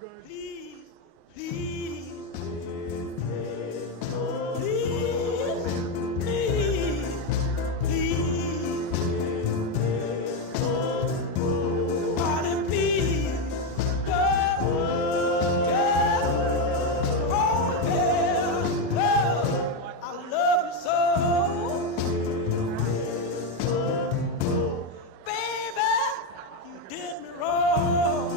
Please, please, please, please, Honey, please, girl, oh girl, I love you so, baby, you did me wrong.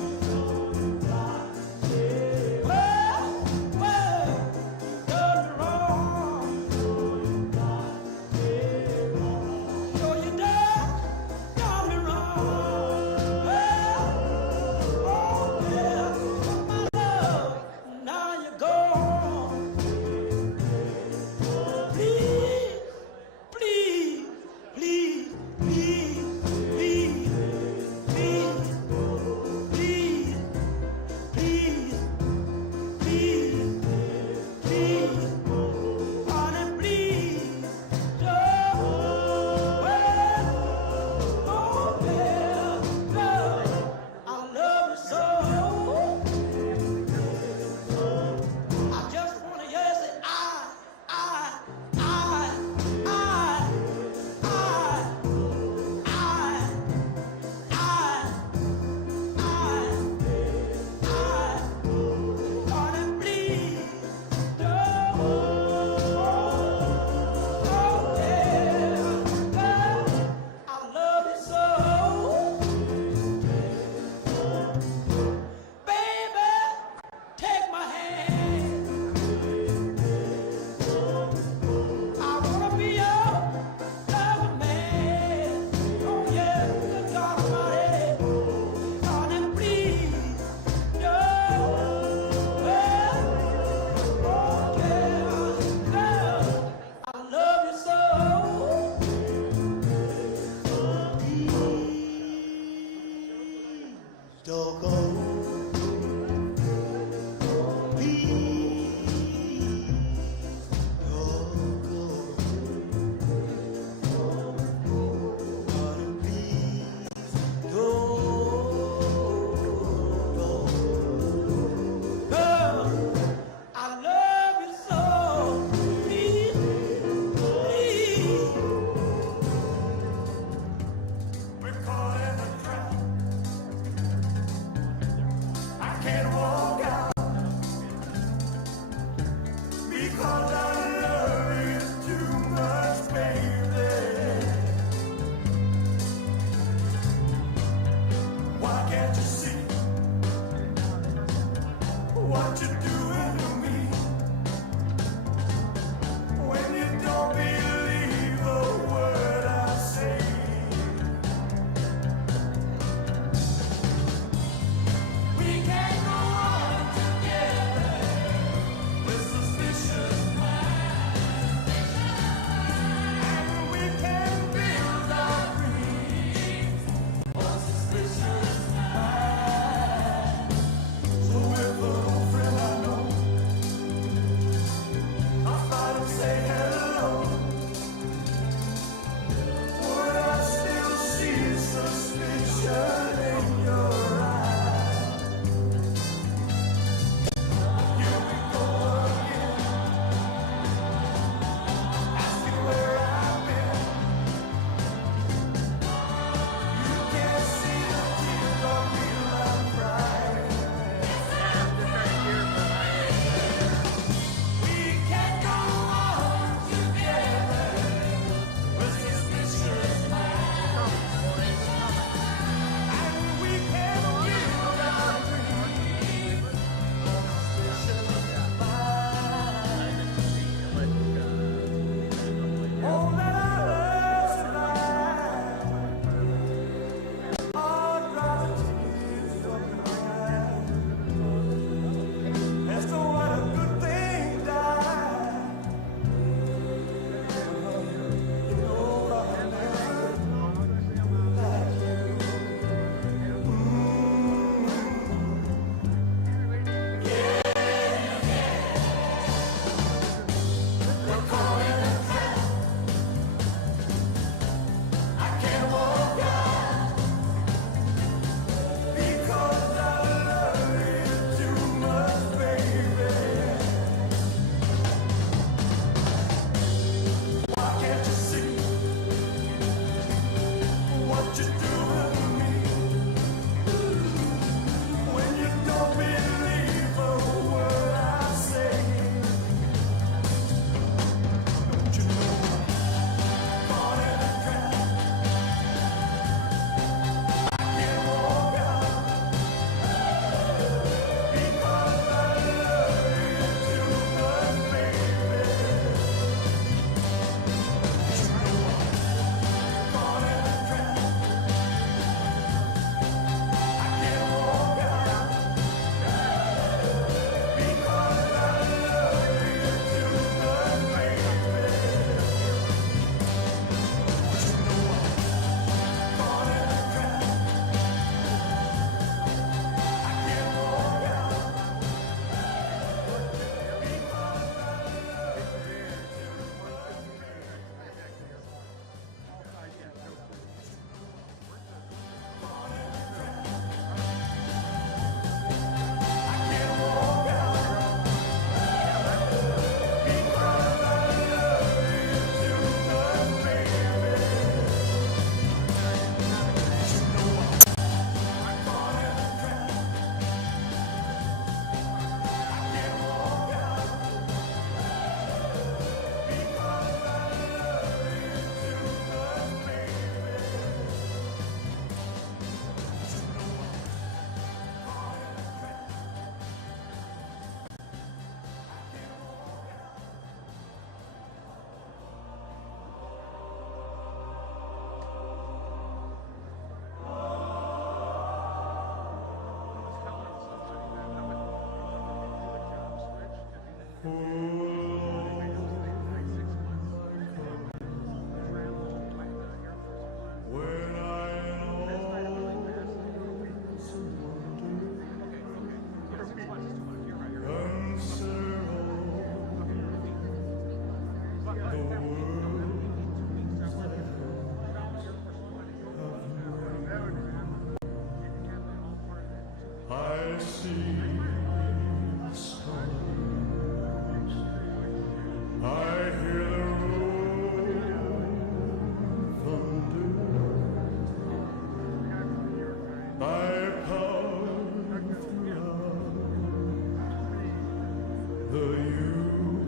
I see the stars, I hear the rolling thunder, thy power throughout the universe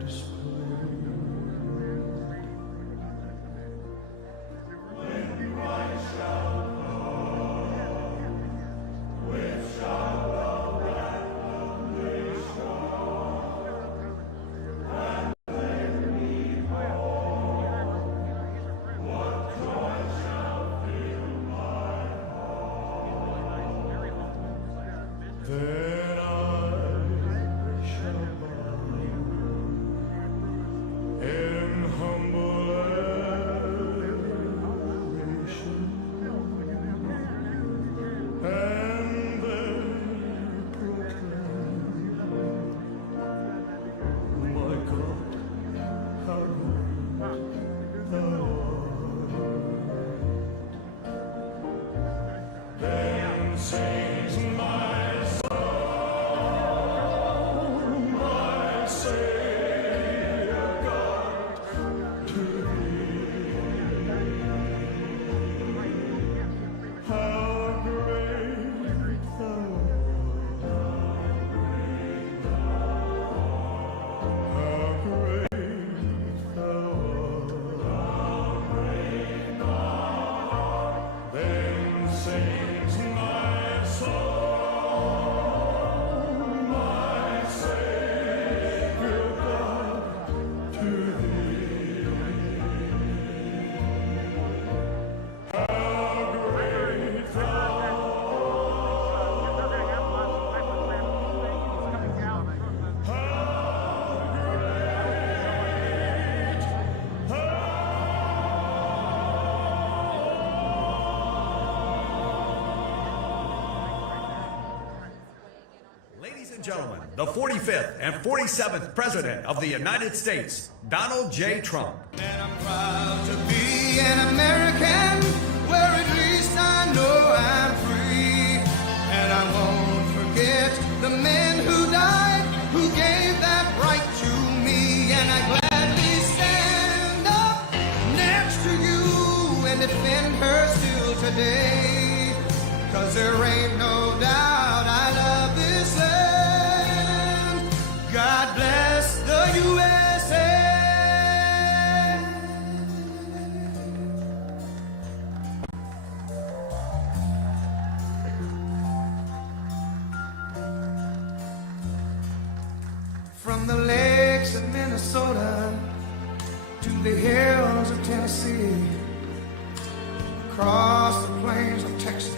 displayed. Then I shall bow in humble adoration, and then proclaim, my God, how great thou art. Then sings my Savior God to thee. How great thou art. How great thou art. Then sings my soul, my Savior God to thee. How great thou Ladies and gentlemen, the 45th and 47th President of the United States, Donald J. Trump. And I'm proud to be an American, where at least I know I'm free. And I won't forget the men who died, who gave that right to me. And I gladly stand up next to you and defend her still today. 'Cause there ain't no doubt I love this land. God bless the USA. From the lakes of Minnesota to the hills of Tennessee, across the plains of Texas,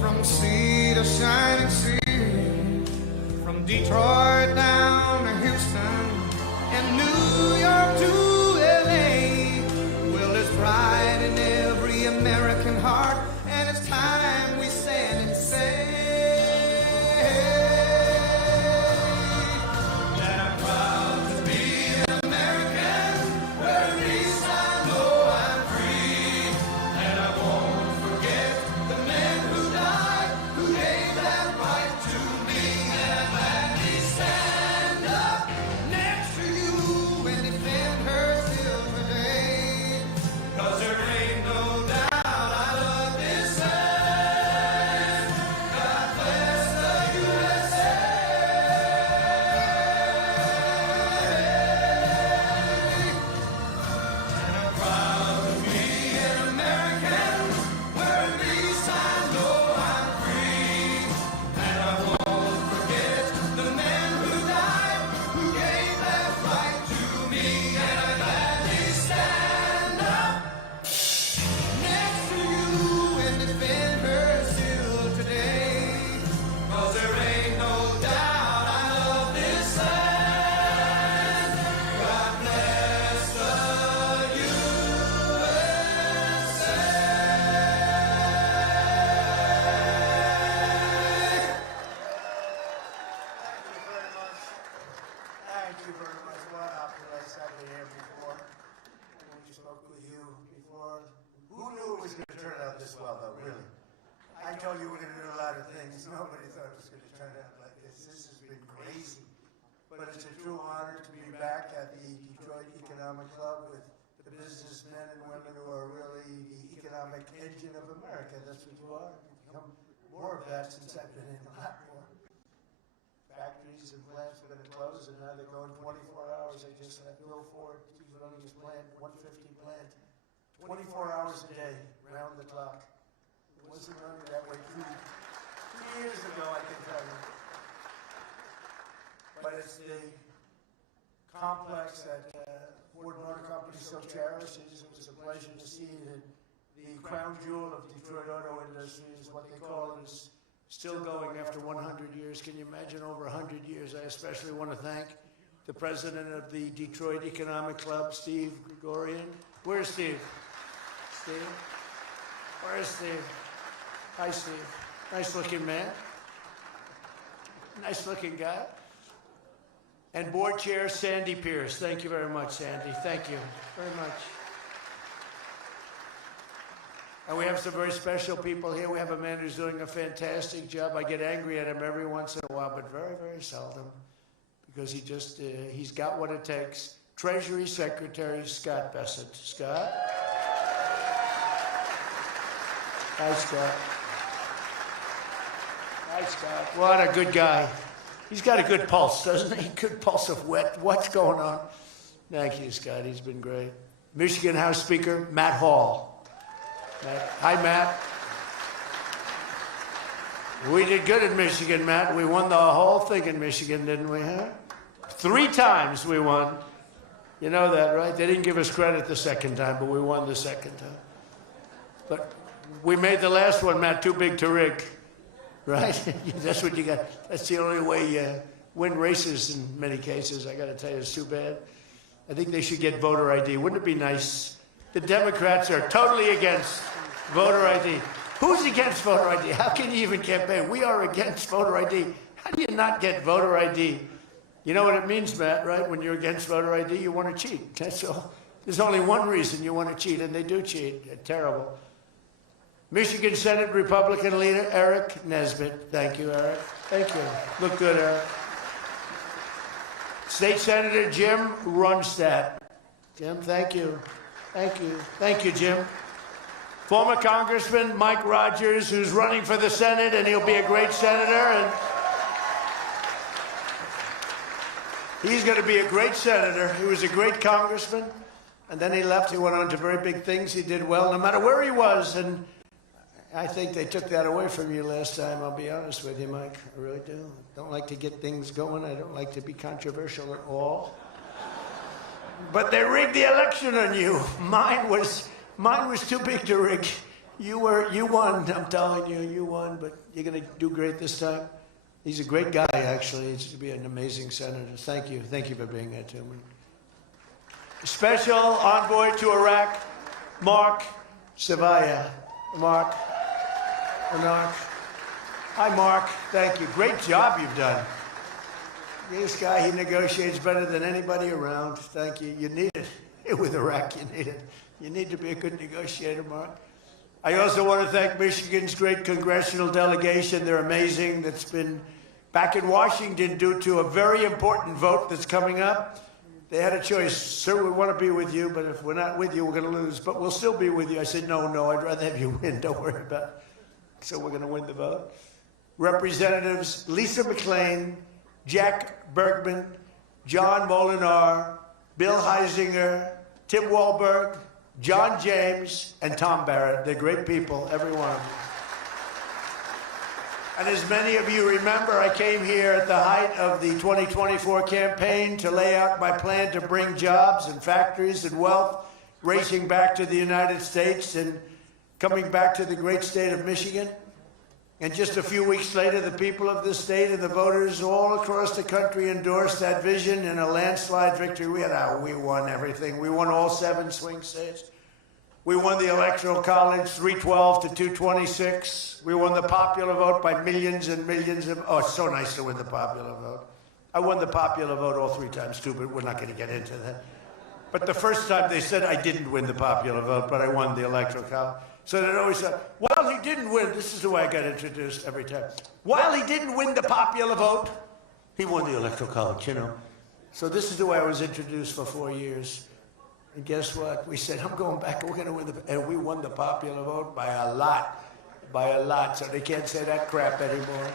from sea to shining sea, from Detroit down to Houston and New York to LA. Well, there's pride in every American heart, and it's time we stand and say that I'm proud to be an American, where at least I know I'm free. And I won't forget the men who died, who gave that right to me. And I'm glad we for. Who knew it was going to turn out this well, though, really? I told you we're going to do a lot of things. Nobody thought it was going to turn out like this. This has been crazy. But it's a true honor to be back at the Detroit Economic Club with the businessmen and women who are really the economic engine of America. That's what you are. You've become more of that since I've been in a lot more. Factories and plants are going to close, and now they're going 24 hours. I just had Bill Ford, he's running his plant, 150 plant, 24 hours a day, round the clock. It wasn't running that way 2 years ago, I can tell you. But it's the complex that Ford Motor Company so cherishes. It was a pleasure to see that the crown jewel of Detroit auto industry is what they call it, is still going after 100 years. Can you imagine over 100 years? I especially want to thank the president of the Detroit Economic Club, Steve Gregorian. Where's Steve? Steve? Where's Steve? Hi, Steve. Nice looking man. Nice looking guy. And board chair Sandy Pierce. Thank you very much, Sandy. Thank you very much. And we have some very special people here. We have a man who's doing a fantastic job. I get angry at him every once in a while, but very, very seldom, because he's got what it takes. Treasury Secretary Scott Bessent. Scott? Hi, Scott. Hi, Scott. What a good guy. He's got a good pulse, doesn't he? Good pulse of what's going on. Thank you, Scott. He's been great. Michigan House Speaker Matt Hall. Hi, Matt. We did good in Michigan, Matt. We won the whole thing in Michigan, didn't we, huh? 3 times we won. You know that, right? They didn't give us credit the second time, but we won the second time. But we made the last one, Matt, too big to rig. Right? That's what you got. That's the only way you win races in many cases. I got to tell you, it's too bad. I think they should get voter ID. Wouldn't it be nice? The Democrats are totally against voter ID. Who's against voter ID? How can you even campaign? We are against voter ID. How do you not get voter ID? You know what it means, Matt, right? When you're against voter ID, you want to cheat. That's all. There's only one reason you want to cheat, and they do cheat. They're terrible. Michigan Senate Republican leader Eric Nesbitt. Thank you, Eric. Thank you. Look good, Eric. State Senator Jim Runstad. Jim, thank you. Thank you. Thank you, Jim. Former Congressman Mike Rogers, who's running for the Senate, and he'll be a great senator. And he's going to be a great senator. He was a great congressman, and then he left. He went on to very big things. He did well, no matter where he was, and I think they took that away from you last time, I'll be honest with you, Mike. I really do. I don't like to get things going. I don't like to be controversial at all. But they rigged the election on you. Mine was too big to rig. You won, I'm telling you, you won, but you're going to do great this time. He's a great guy, actually. He's going to be an amazing senator. Thank you. Thank you for being here, too. Special envoy to Iraq, Mark Savaya. Mark. Hi, Mark. Thank you. Great job you've done. This guy, he negotiates better than anybody around. Thank you. You need it. With Iraq, you need it. You need to be a good negotiator, Mark. I also want to thank Michigan's great congressional delegation. They're amazing. That's been back in Washington due to a very important vote that's coming up. They had a choice. Sir, we want to be with you, but if we're not with you, we're going to lose. But we'll still be with you. I said, no, I'd rather have you win. Don't worry about it. So we're going to win the vote. Representatives Lisa McClain, Jack Bergman, John Molinar, Bill Heisinger, Tim Wahlberg, John James, and Tom Barrett. They're great people, every one of them. And as many of you remember, I came here at the height of the 2024 campaign to lay out my plan to bring jobs and factories and wealth racing back to the United States and coming back to the great state of Michigan. And just a few weeks later, the people of this state and the voters all across the country endorsed that vision in a landslide victory. We won everything. We won all 7 swing states. We won the Electoral College 312 to 226. We won the popular vote by millions and millions of... Oh, it's so nice to win the popular vote. I won the popular vote all 3 times, too, but we're not going to get into that. But the first time they said I didn't win the popular vote, but I won the electoral college. So they'd always say, while he didn't win, this is the way I got introduced every time. While he didn't win the popular vote, he won the electoral college, you know. So this is the way I was introduced for 4 years. And guess what? We said, I'm going back, we're going to win and we won the popular vote by a lot. So they can't say that crap anymore.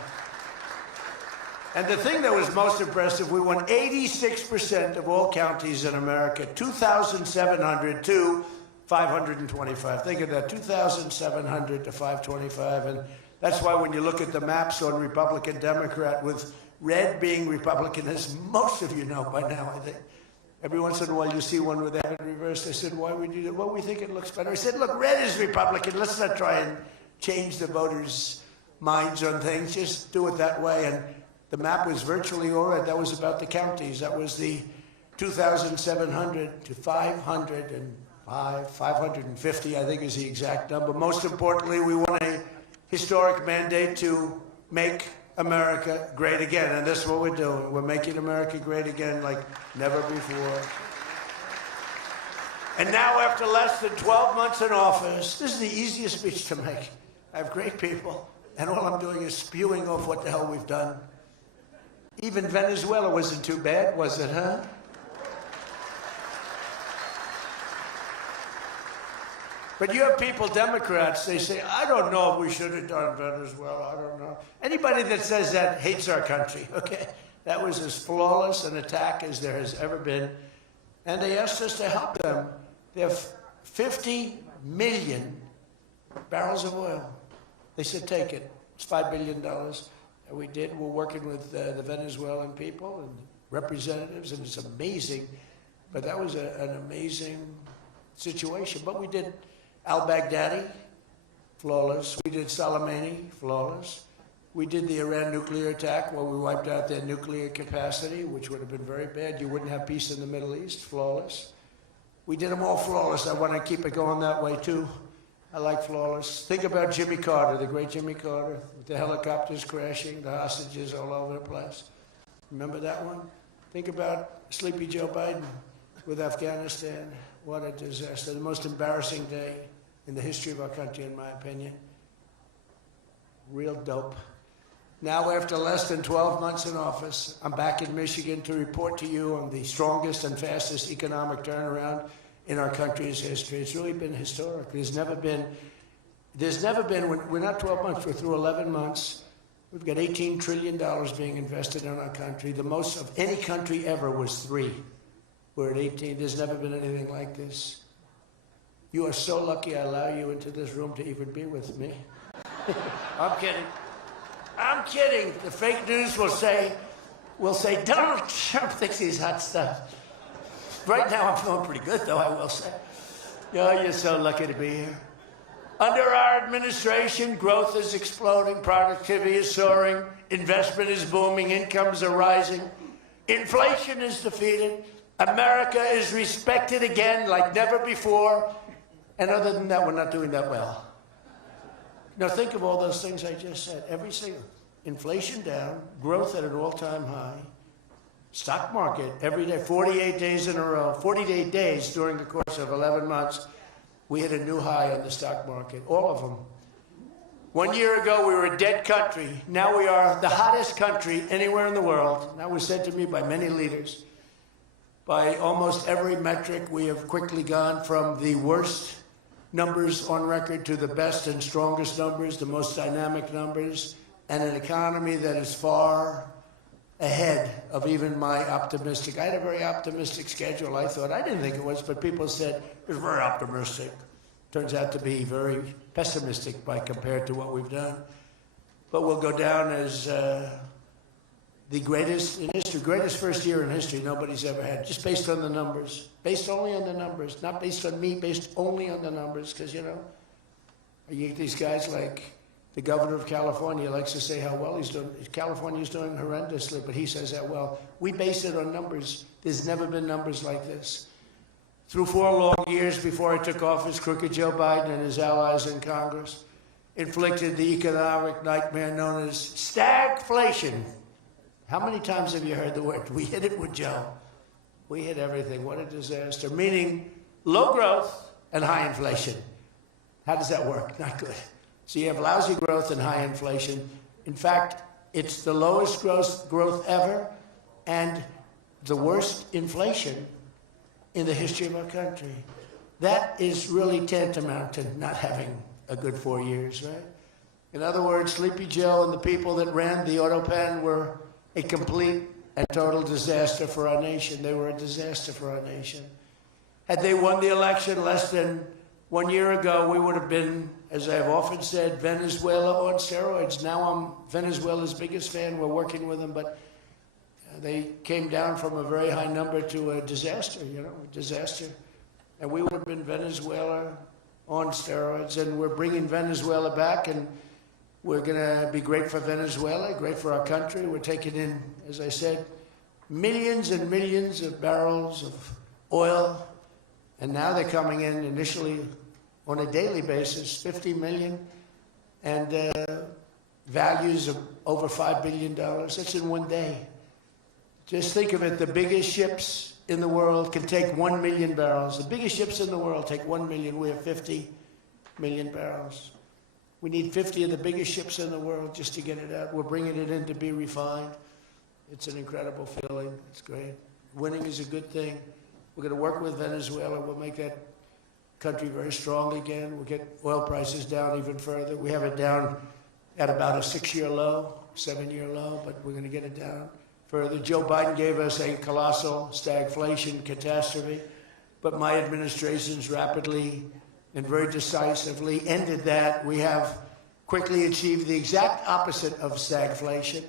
And the thing that was most impressive, we won 86% of all counties in America, 2,700 to 525. Think of that, 2,700 to 525. And that's why when you look at the maps on Republican, Democrat, with red being Republican, as most of you know by now, I think. Every once in a while you see one where they have it reversed. I said, why would you do that? Well, we think it looks better. I said, look, red is Republican. Let's not try and change the voters' minds on things. Just do it that way. And the map was virtually all red. That was about the counties. That was the 2,700 to 550, I think is the exact number. Most importantly, we won a historic mandate to make America great again. And this is what we're doing. We're making America great again like never before. And now, after less than 12 months in office, this is the easiest speech to make. I have great people, and all I'm doing is spewing off what the hell we've done. Even Venezuela wasn't too bad, was it, huh? But you have people, Democrats, they say, I don't know if we should have done Venezuela, I don't know. Anybody that says that hates our country, okay? That was as flawless an attack as there has ever been. And they asked us to help them. They have 50 million barrels of oil. They said, take it. It's $5 billion. And we did. We're working with the Venezuelan people and representatives, and it's amazing. But that was an amazing situation. But we did al-Baghdadi, flawless. We did Soleimani, flawless. We did the Iran nuclear attack where we wiped out their nuclear capacity, which would have been very bad. You wouldn't have peace in the Middle East, flawless. We did them all flawless. I want to keep it going that way, too. I like flawless. Think about Jimmy Carter, the great Jimmy Carter, with the helicopters crashing, the hostages all over the place. Remember that one? Think about Sleepy Joe Biden with Afghanistan. What a disaster. The most embarrassing day in the history of our country, in my opinion. Real dope. Now, after less than 12 months in office, I'm back in Michigan to report to you on the strongest and fastest economic turnaround in our country's history. It's really been historic. There's never been, we're not 12 months, we're through 11 months. We've got $18 trillion being invested in our country. The most of any country ever was 3. We're at 18. There's never been anything like this. You are so lucky I allow you into this room to even be with me. I'm kidding. I'm kidding. The fake news will say Donald Trump thinks he's hot stuff. Right now I'm feeling pretty good, though, I will say. Oh, you're so lucky to be here. Under our administration, growth is exploding, productivity is soaring, investment is booming, incomes are rising, inflation is defeated, America is respected again like never before, and other than that, we're not doing that well. Now think of all those things I just said. Every single, inflation down, growth at an all-time high, stock market every day, 48 days in a row, 48 days during the course of 11 months, we hit a new high on the stock market, all of them. 1 year ago, we were a dead country. Now we are the hottest country anywhere in the world. That was said to me by many leaders. By almost every metric, we have quickly gone from the worst numbers on record to the best and strongest numbers, the most dynamic numbers, and an economy that is far ahead of even my optimistic. I had a very optimistic schedule, I thought. I didn't think it was, but people said it was very optimistic. Turns out to be very pessimistic by compared to what we've done. But we'll go down as the greatest in history, greatest first year in history nobody's ever had, just based on the numbers. Based only on the numbers, not based on me, based only on the numbers, because, you know, you get these guys like the governor of California likes to say how well he's doing. California's doing horrendously, but he says that well. We base it on numbers. There's never been numbers like this. Through 4 long years before I took office, crooked Joe Biden and his allies in Congress inflicted the economic nightmare known as stagflation. How many times have you heard the word? We hit it with Joe. We hit everything. What a disaster. Meaning low growth and high inflation. How does that work? Not good. So you have lousy growth and high inflation. In fact, it's the lowest growth ever and the worst inflation in the history of our country. That is really tantamount to not having a good 4 years, right? In other words, Sleepy Joe and the people that ran the auto pen were a complete and total disaster for our nation. They were a disaster for our nation. Had they won the election less than 1 year ago, we would have been, as I've often said, Venezuela on steroids. Now I'm Venezuela's biggest fan. We're working with them, but they came down from a very high number to a disaster, a disaster. And we would have been Venezuela on steroids, and we're bringing Venezuela back, and we're going to be great for Venezuela, great for our country. We're taking in, as I said, millions and millions of barrels of oil, and now they're coming in initially on a daily basis, 50 million, and values of over $5 billion. That's in 1 day. Just think of it, the biggest ships in the world can take 1 million barrels. The biggest ships in the world take 1 million. We have 50 million barrels. We need 50 of the biggest ships in the world just to get it out. We're bringing it in to be refined. It's an incredible feeling. It's great. Winning is a good thing. We're going to work with Venezuela. We'll make that country very strong again. We'll get oil prices down even further. We have it down at about a 6-year low, 7-year low, but we're going to get it down further. Joe Biden gave us a colossal stagflation catastrophe, but my administration's rapidly and very decisively ended that. We have quickly achieved the exact opposite of stagflation,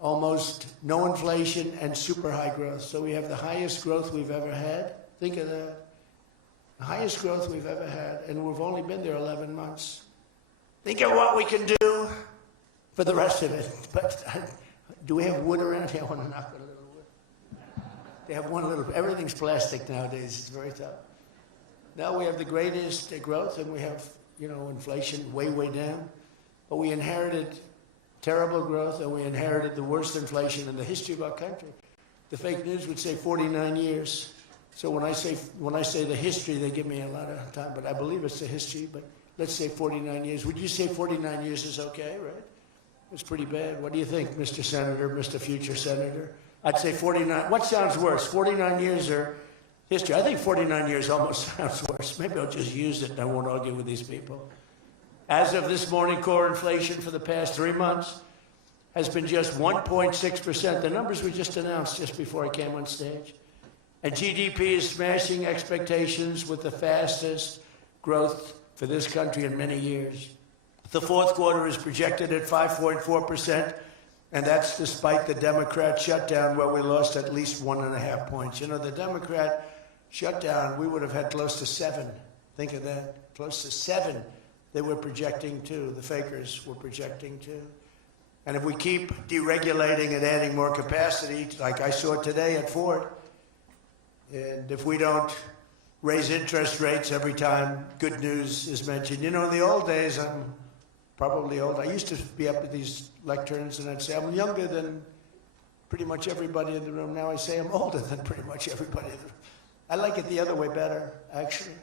almost no inflation and super high growth. So we have the highest growth we've ever had. Think of that. The highest growth we've ever had, and we've only been there 11 months. Think of what we can do for the rest of it. But do we have wood around here? I want to knock on a little wood. They have one little, everything's plastic nowadays. It's very tough. Now we have the greatest growth, and we have, inflation way, way down. But we inherited terrible growth, and we inherited the worst inflation in the history of our country. The fake news would say 49 years. So when I say the history, they give me a lot of time, but I believe it's the history. But let's say 49 years. Would you say 49 years is okay, right? It's pretty bad. What do you think, Mr. Senator, Mr. Future Senator? I'd say 49. What sounds worse, 49 years or history? I think 49 years almost sounds worse. Maybe I'll just use it and I won't argue with these people. As of this morning, core inflation for the past 3 months has been just 1.6%. The numbers we just announced just before I came on stage. And GDP is smashing expectations with the fastest growth for this country in many years. The fourth quarter is projected at 5.4%, and that's despite the Democrat shutdown where we lost at least 1.5 points. The Democrat shutdown, we would have had close to 7. Think of that, close to 7 they were projecting to, the fakers were projecting to. And if we keep deregulating and adding more capacity, like I saw today at Ford, and if we don't raise interest rates every time good news is mentioned. In the old days, I'm probably old. I used to be up at these lecterns and I'd say, I'm younger than pretty much everybody in the room. Now I say I'm older than pretty much everybody in the room. I like it the other way better, actually.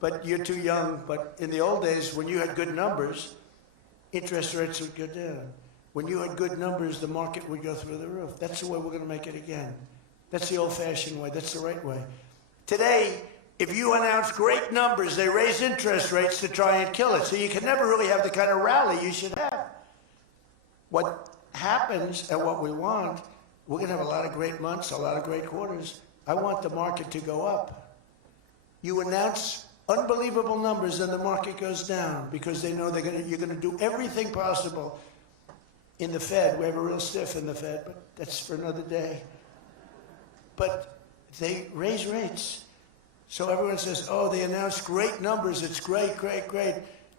But you're too young. But in the old days, when you had good numbers, interest rates would go down. When you had good numbers, the market would go through the roof. That's the way we're going to make it again. That's the old-fashioned way. That's the right way. Today, if you announce great numbers, they raise interest rates to try and kill it. So you can never really have the kind of rally you should have. What happens and what we want, we're going to have a lot of great months, a lot of great quarters. I want the market to go up. You announce unbelievable numbers and the market goes down because they know you're going to do everything possible. In the Fed, we have a real stiff in the Fed, but that's for another day. But they raise rates. So everyone says, oh, they announced great numbers. It's great, great, great.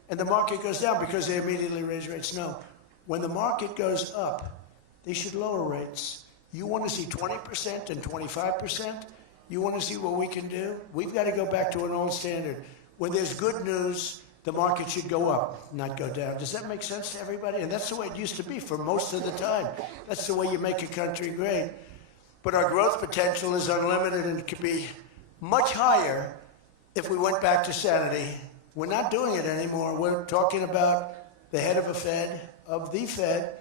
And the market goes down because they immediately raise rates. No. When the market goes up, they should lower rates. You want to see 20% and 25%? You want to see what we can do? We've got to go back to an old standard. When there's good news, the market should go up, not go down. Does that make sense to everybody? And that's the way it used to be for most of the time. That's the way you make a country great. But our growth potential is unlimited and could be much higher if we went back to sanity. We're not doing it anymore. We're talking about the head of the Fed,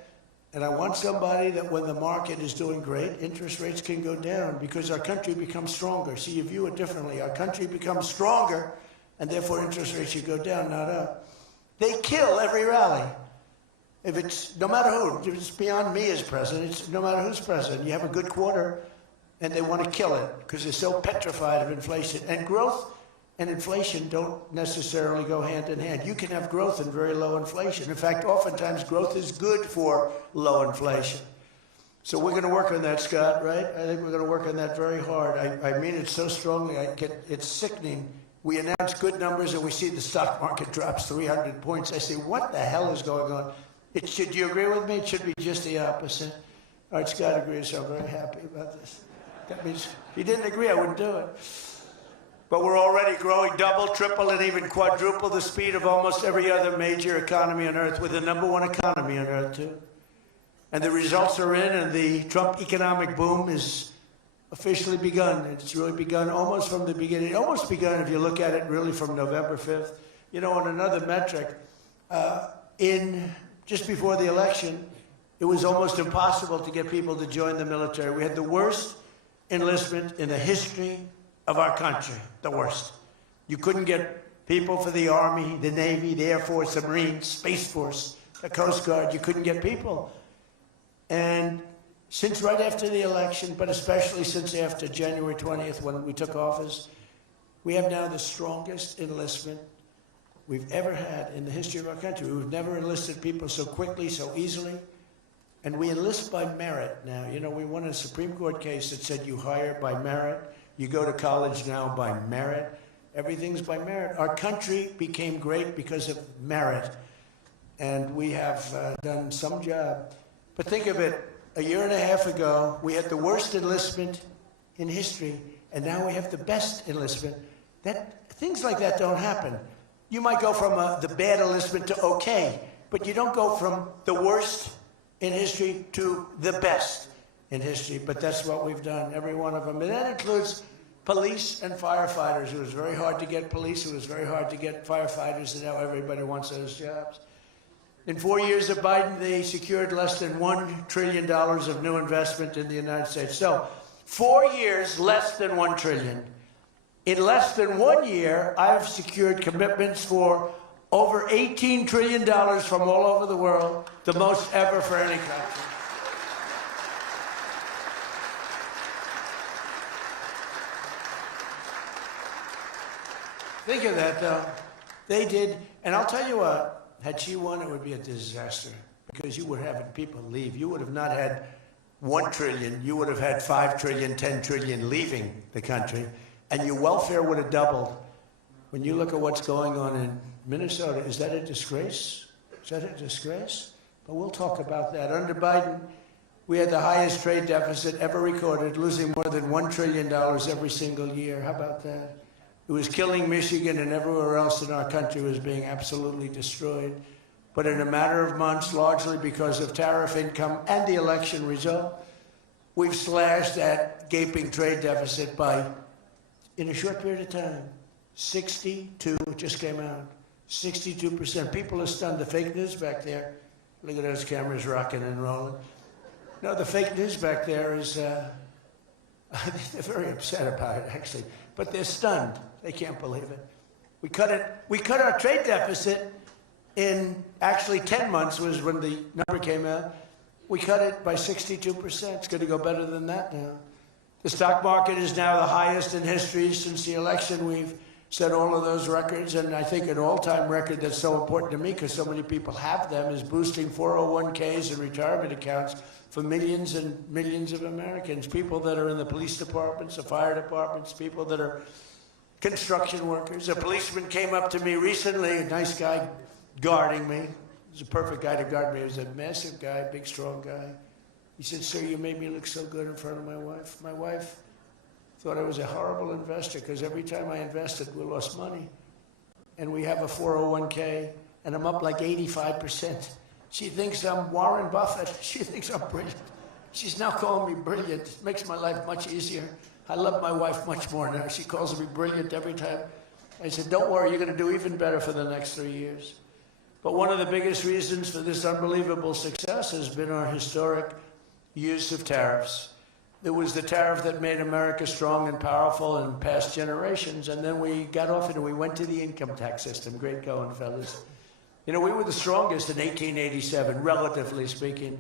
and I want somebody that when the market is doing great, interest rates can go down because our country becomes stronger. See, you view it differently. Our country becomes stronger, and therefore interest rates should go down, not up. They kill every rally. If it's, no matter who, if it's beyond me as president, it's no matter who's president. You have a good quarter, and they want to kill it because they're so petrified of inflation. And growth and inflation don't necessarily go hand in hand. You can have growth and very low inflation. In fact, oftentimes growth is good for low inflation. So we're going to work on that, Scott, right? I think we're going to work on that very hard. I mean it so strongly, it's sickening. We announce good numbers and we see the stock market drops 300 points. I say, what the hell is going on? Do you agree with me? It should be just the opposite. All right, Scott agrees, so I'm very happy about this. That means if he didn't agree, I wouldn't do it. But we're already growing double, triple, and even quadruple the speed of almost every other major economy on Earth. We're the #1 economy on Earth, too. And the results are in, and the Trump economic boom is officially begun. It's really begun almost from the beginning. Almost begun if you look at it really from November 5th. You know, on another metric, just before the election, it was almost impossible to get people to join the military. We had the worst enlistment in the history of our country, the worst. You couldn't get people for the Army, the Navy, the Air Force, the Marines, Space Force, the Coast Guard. You couldn't get people. And since right after the election, but especially since after January 20th when we took office, we have now the strongest enlistment we've ever had in the history of our country. We've never enlisted people so quickly, so easily. And we enlist by merit now. You know, we won a Supreme Court case that said you hire by merit. You go to college now by merit. Everything's by merit. Our country became great because of merit. And we have done some job. But think of it, a year and a half ago, we had the worst enlistment in history, and now we have the best enlistment. Things like that don't happen. You might go from the bad enlistment to okay, but you don't go from the worst in history to the best in history. But that's what we've done, every one of them. And that includes police and firefighters. It was very hard to get police. It was very hard to get firefighters, and now everybody wants those jobs. In 4 years of Biden, they secured less than $1 trillion of new investment in the United States. So 4 years, less than $1 trillion. In less than 1 year, I've secured commitments for over $18 trillion from all over the world, the most ever for any country. Think of that, though. They did, and I'll tell you what, had she won, it would be a disaster because you would have people leave. You would have not had $1 trillion. You would have had $5 trillion, $10 trillion leaving the country, and your welfare would have doubled. When you look at what's going on in Minnesota, is that a disgrace? Is that a disgrace? But we'll talk about that. Under Biden, we had the highest trade deficit ever recorded, losing more than $1 trillion every single year. How about that? It was killing Michigan, and everywhere else in our country was being absolutely destroyed. But in a matter of months, largely because of tariff income and the election result, we've slashed that gaping trade deficit by, in a short period of time, 62, it just came out, 62%. People are stunned. The fake news back there, look at those cameras rocking and rolling. No, the fake news back there is, they're very upset about it, actually. But they're stunned. They can't believe it. We cut our trade deficit in actually 10 months was when the number came out. We cut it by 62%. It's going to go better than that now. The stock market is now the highest in history since the election. We've set all of those records, and I think an all-time record that's so important to me because so many people have them is boosting 401ks and retirement accounts for millions and millions of Americans, people that are in the police departments, the fire departments, people that are construction workers. A policeman came up to me recently, a nice guy guarding me. He was a perfect guy to guard me. He was a massive guy, big, strong guy. He said, "Sir, you made me look so good in front of my wife. My wife thought I was a horrible investor because every time I invested, we lost money. And we have a 401k, and I'm up like 85%. She thinks I'm Warren Buffett. She thinks I'm brilliant. She's now calling me brilliant. It makes my life much easier. I love my wife much more now. She calls me brilliant every time. I said, don't worry, you're going to do even better for the next 3 years. But one of the biggest reasons for this unbelievable success has been our historic use of tariffs. It was the tariff that made America strong and powerful in past generations, and then we got off it and we went to the income tax system. Great going, fellas. You know, we were the strongest in 1887, relatively speaking.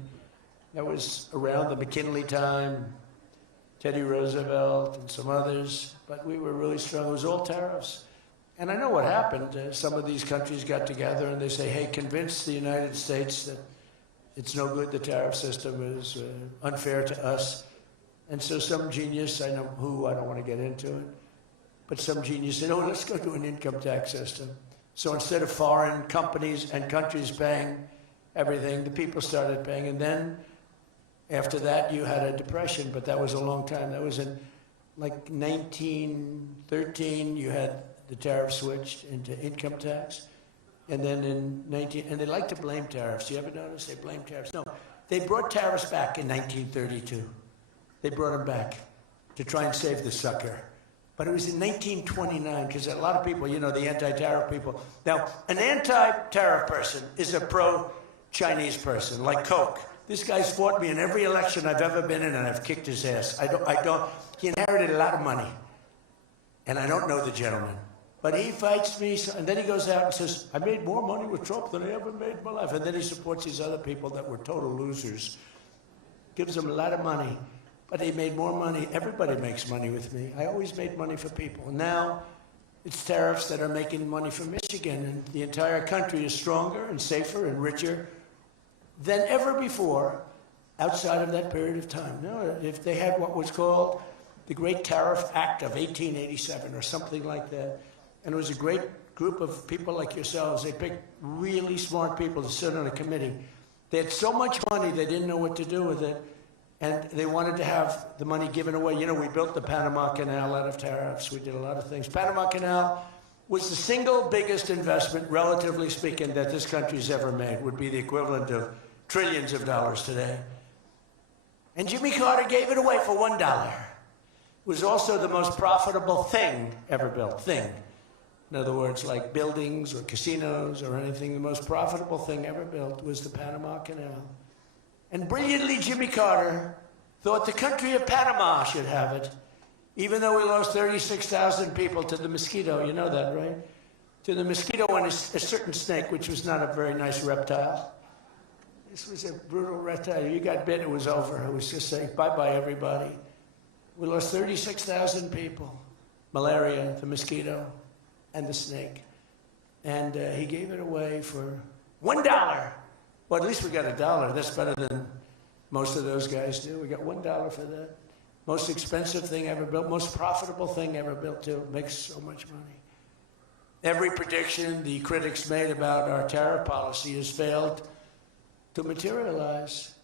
That was around the McKinley time, Teddy Roosevelt and some others, but we were really strong. It was all tariffs. And I know what happened. Some of these countries got together and they say, hey, convince the United States that it's no good, the tariff system is unfair to us. And so some genius, I know who, I don't want to get into it, but some genius said, oh, let's go to an income tax system. So instead of foreign companies and countries paying everything, the people started paying. And then after that, you had a depression, but that was a long time. That was in like 1913, you had the tariff switched into income tax. And then in and they like to blame tariffs. You ever notice they blame tariffs? No, they brought tariffs back in 1932. They brought them back to try and save the sucker. But it was in 1929, because a lot of people, you know, the anti-tariff people. Now, an anti-tariff person is a pro-Chinese person, like Coke. This guy's fought me in every election I've ever been in, and I've kicked his ass. He inherited a lot of money, and I don't know the gentleman. But he fights me, and then he goes out and says, I made more money with Trump than I ever made in my life. And then he supports these other people that were total losers. Gives them a lot of money. But he made more money. Everybody makes money with me. I always made money for people. And now it's tariffs that are making money for Michigan. And the entire country is stronger and safer and richer than ever before outside of that period of time. No, if they had what was called the Great Tariff Act of 1887 or something like that, and it was a great group of people like yourselves. They picked really smart people to sit on a committee. They had so much money they didn't know what to do with it, and they wanted to have the money given away. You know, we built the Panama Canal out of tariffs. We did a lot of things. Panama Canal was the single biggest investment, relatively speaking, that this country's ever made. Would be the equivalent of trillions of dollars today. And Jimmy Carter gave it away for $1. It was also the most profitable thing ever built. Thing. In other words, like buildings or casinos or anything, the most profitable thing ever built was the Panama Canal. And brilliantly, Jimmy Carter thought the country of Panama should have it, even though we lost 36,000 people to the mosquito. You know that, right? To the mosquito and a certain snake, which was not a very nice reptile. This was a brutal reptile. You got bit, it was over. It was just saying, bye-bye, everybody. We lost 36,000 people. Malaria, the mosquito, and the snake. And he gave it away for $1. Well, at least we got $1. That's better than most of those guys do. We got $1 for that. Most expensive thing ever built, most profitable thing ever built, too. Makes so much money. Every prediction the critics made about our tariff policy has failed to materialize.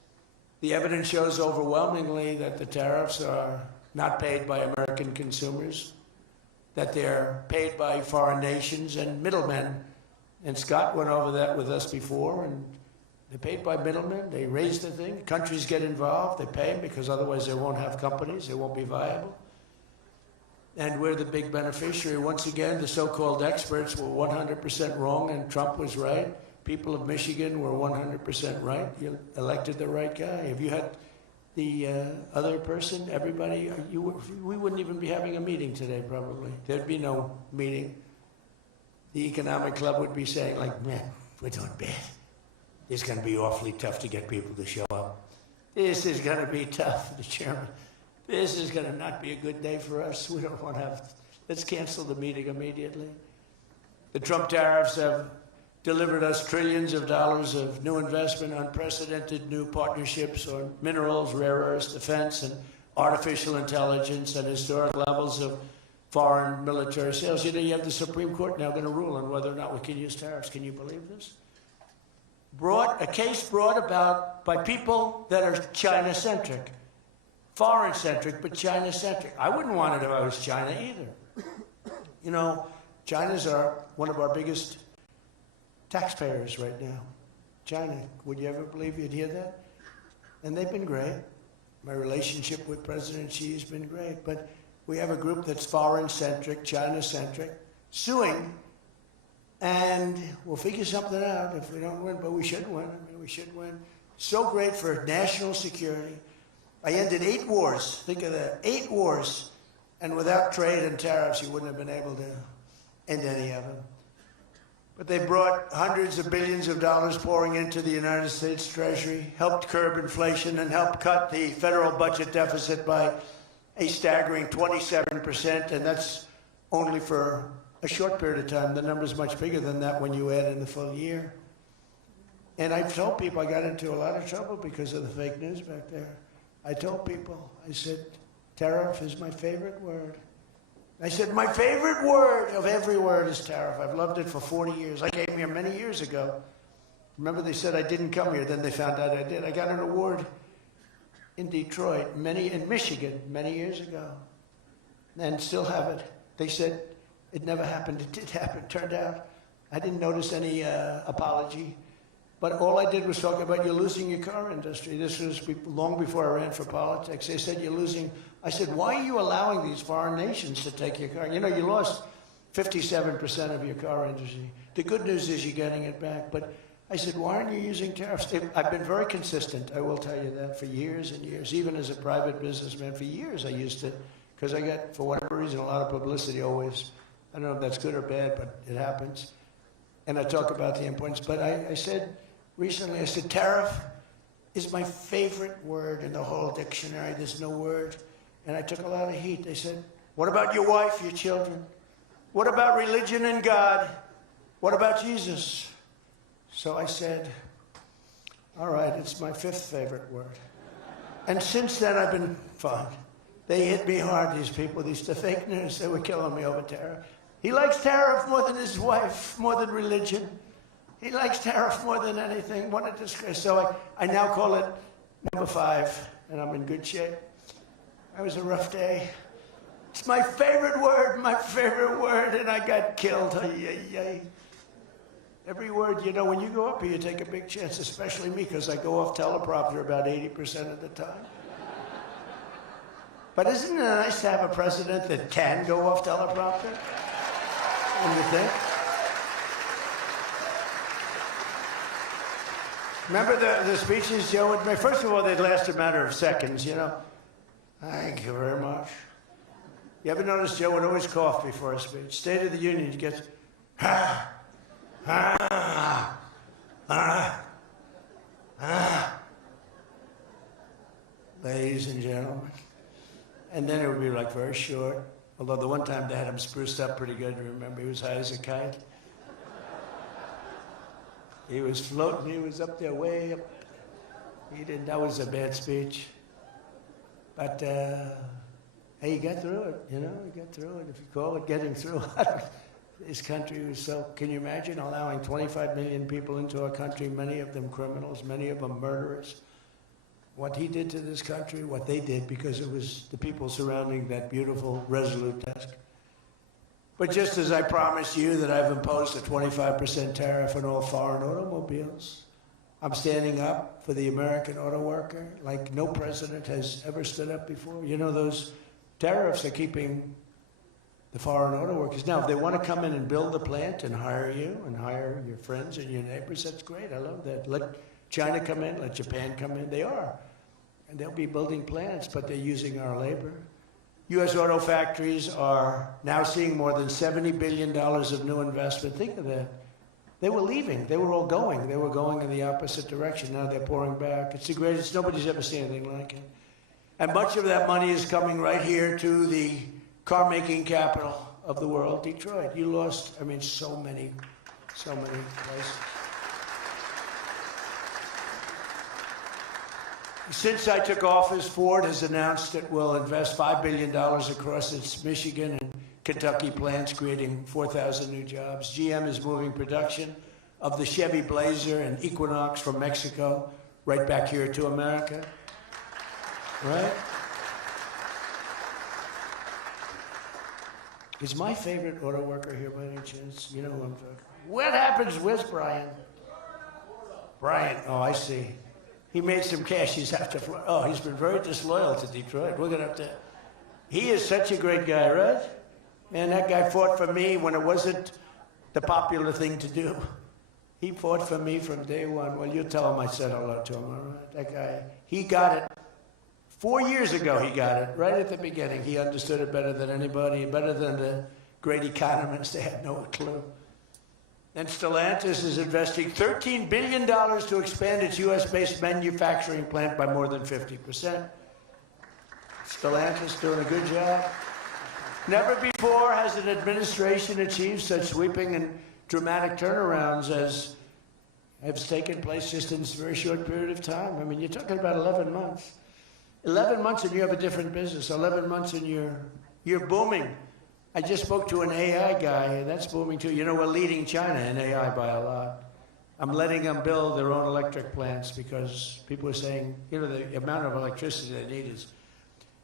The evidence shows overwhelmingly that the tariffs are not paid by American consumers, that they're paid by foreign nations and middlemen. And Scott went over that with us before, and they're paid by middlemen. They raise the thing. Countries get involved. They pay them because otherwise they won't have companies. They won't be viable. And we're the big beneficiary. Once again, the so-called experts were 100% wrong, and Trump was right. People of Michigan were 100% right. You elected the right guy. If you had the other person, everybody, we wouldn't even be having a meeting today, probably. There'd be no meeting. The Economic Club would be saying, like, man, we're doing bad. It's going to be awfully tough to get people to show up. This is going to be tough, the chairman. This is going to not be a good day for us. We don't want to have, let's cancel the meeting immediately. The Trump tariffs have delivered us trillions of dollars of new investment, unprecedented new partnerships on minerals, rare earths, defense, and artificial intelligence, and historic levels of foreign military sales. You know, you have the Supreme Court now going to rule on whether or not we can use tariffs. Can you believe this? A case brought about by people that are China-centric, foreign-centric, but China-centric. I wouldn't want it if I was China either. You know, China's one of our biggest taxpayers right now. China, would you ever believe you'd hear that? And they've been great. My relationship with President Xi has been great, but we have a group that's foreign-centric, China-centric, suing, and we'll figure something out if we don't win, but we should win. I mean, we should win. So great for national security. I ended 8 wars. Think of that, 8 wars. And without trade and tariffs, you wouldn't have been able to end any of them. But they brought hundreds of billions of dollars pouring into the United States Treasury, helped curb inflation, and helped cut the federal budget deficit by a staggering 27%, and that's only for a short period of time. The number's much bigger than that when you add in the full year. And I've told people I got into a lot of trouble because of the fake news back there. I told people, I said, tariff is my favorite word. I said, my favorite word of every word is tariff. I've loved it for 40 years. I came here many years ago. Remember, they said I didn't come here. Then they found out I did. I got an award in Detroit, in Michigan, many years ago, and still have it. They said it never happened. It did happen. Turned out I didn't notice any apology. But all I did was talk about you're losing your car industry. This was long before I ran for politics. They said you're losing. I said, why are you allowing these foreign nations to take your car? You know, you lost 57% of your car industry. The good news is you're getting it back. But I said, why aren't you using tariffs? I've been very consistent, I will tell you that, for years and years. Even as a private businessman, for years I used it. Because I got, for whatever reason, a lot of publicity always. I don't know if that's good or bad, but it happens. And I talk about the importance. But I said, recently, I said, tariff is my favorite word in the whole dictionary. There's no word. And I took a lot of heat. They said, what about your wife, your children? What about religion and God? What about Jesus? So I said, all right, it's my 5th favorite word. And since then, I've been fine. They hit me hard, these people, these fake news. They were killing me over tariff. He likes tariff more than his wife, more than religion. He likes tariff more than anything. What a disgrace. So I now call it number 5, and I'm in good shape. That was a rough day. It's my favorite word, and I got killed. Every word, you know, when you go up here, you take a big chance, especially me, because I go off teleprompter about 80% of the time. But isn't it nice to have a president that can go off teleprompter? Wouldn't you think? Remember the speeches Joe would make? First of all, they'd last a matter of seconds, you know. Thank you very much. You ever notice Joe would always cough before a speech? State of the Union, he gets, ladies and gentlemen. And then it would be like very short. Although the one time they had him spruced up pretty good, remember, he was high as a kite. He was floating, he was up there way up. That was a bad speech. But, hey, you got through it, you know, you got through it. If you call it getting through it. This country was so, can you imagine allowing 25 million people into our country, many of them criminals, many of them murderers? What he did to this country, what they did, because it was the people surrounding that beautiful, resolute desk. But just as I promised you that I've imposed a 25% tariff on all foreign automobiles, I'm standing up for the American auto worker like no president has ever stood up before. You know, those tariffs are keeping the foreign auto workers. Now, if they want to come in and build a plant and hire you and hire your friends and your neighbors, that's great. I love that. Let China come in, let Japan come in. They are. And they'll be building plants, but they're using our labor. U.S. auto factories are now seeing more than $70 billion of new investment. Think of that. They were leaving. They were all going. They were going in the opposite direction. Now they're pouring back. It's the greatest. Nobody's ever seen anything like it. And much of that money is coming right here to the car-making capital of the world, Detroit. You lost, I mean, so many places. Since I took office, Ford has announced it will invest $5 billion across its Michigan and Kentucky plants, creating 4,000 new jobs. GM is moving production of the Chevy Blazer and Equinox from Mexico right back here to America. Right? Is my favorite auto worker here by any chance? You know who I'm talking about. What happens? Where's Brian? Brian. Oh, I see. He made some cash. He's after. Oh, he's been very disloyal to Detroit. We're gonna have to. He is such a great guy, right? Man, that guy fought for me when it wasn't the popular thing to do. He fought for me from day one. Well, you tell him I said hello to him, all right? That guy, he got it. 4 years ago, he got it. Right at the beginning, he understood it better than anybody, better than the great economists. They had no clue. And Stellantis is investing $13 billion to expand its U.S.-based manufacturing plant by more than 50%. Stellantis doing a good job. Never before has an administration achieved such sweeping and dramatic turnarounds as have taken place just in this very short period of time. I mean, you're talking about 11 months. 11 months and you have a different business. 11 months and you're booming. I just spoke to an AI guy, and that's booming too. You know, we're leading China in AI by a lot. I'm letting them build their own electric plants because people are saying, you know, the amount of electricity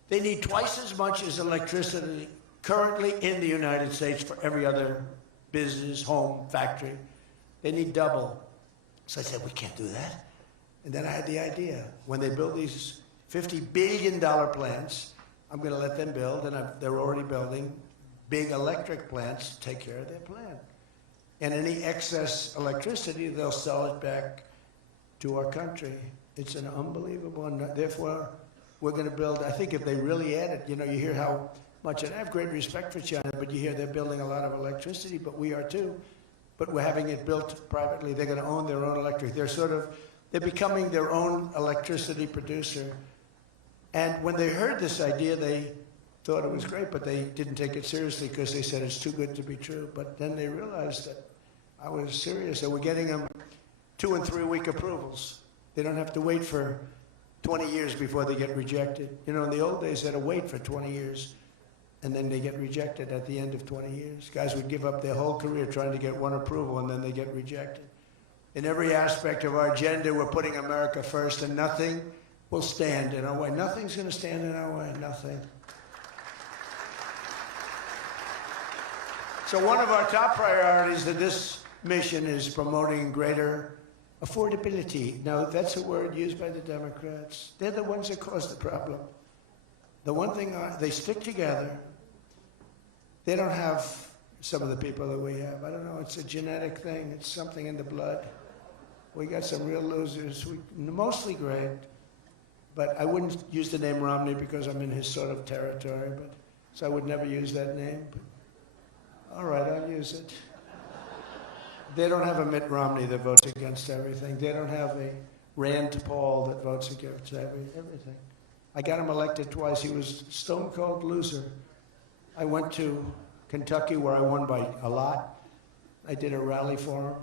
they need twice as much as electricity currently in the United States for every other business, home, factory. They need double. So I said, we can't do that. And then I had the idea. When they build these $50 billion plants, I'm going to let them build, and they're already building big electric plants to take care of their plant. And any excess electricity, they'll sell it back to our country. It's an unbelievable, and therefore, we're going to build, I think if they really add it, you know, you hear how much, and I have great respect for China, but you hear they're building a lot of electricity, but we are too. But we're having it built privately. They're going to own their own electric. They're becoming their own electricity producer. And when they heard this idea, they thought it was great, but they didn't take it seriously because they said it's too good to be true. But then they realized that I was serious. So we're getting them 2- and 3-week approvals. They don't have to wait for 20 years before they get rejected. You know, in the old days, they had to wait for 20 years, and then they get rejected at the end of 20 years. Guys would give up their whole career trying to get one approval, and then they get rejected. In every aspect of our agenda, we're putting America first, and nothing will stand in our way. Nothing's going to stand in our way, nothing. So one of our top priorities of this mission is promoting greater affordability. Now, that's a word used by the Democrats. They're the ones that cause the problem. The one thing, they stick together. They don't have some of the people that we have. I don't know, it's a genetic thing. It's something in the blood. We got some real losers, mostly great. But I wouldn't use the name Romney because I'm in his sort of territory, so I would never use that name. But, all right, I'll use it. They don't have a Mitt Romney that votes against everything. They don't have a Rand Paul that votes against everything. I got him elected twice. He was a stone-cold loser. I went to Kentucky where I won by a lot. I did a rally for him.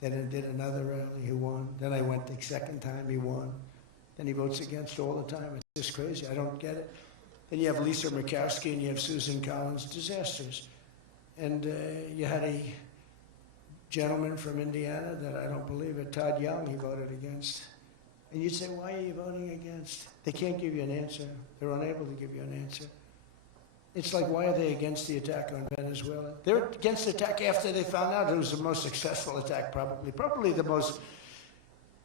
Then I did another rally, he won. Then I went the second time, he won. Then he votes against all the time. It's just crazy. I don't get it. Then you have Lisa Murkowski and you have Susan Collins. Disasters. And you had a gentleman from Indiana that I don't believe it, Todd Young, he voted against. And you'd say, why are you voting against? They can't give you an answer. They're unable to give you an answer. It's like, why are they against the attack on Venezuela? They're against the attack after they found out it was the most successful attack, probably the most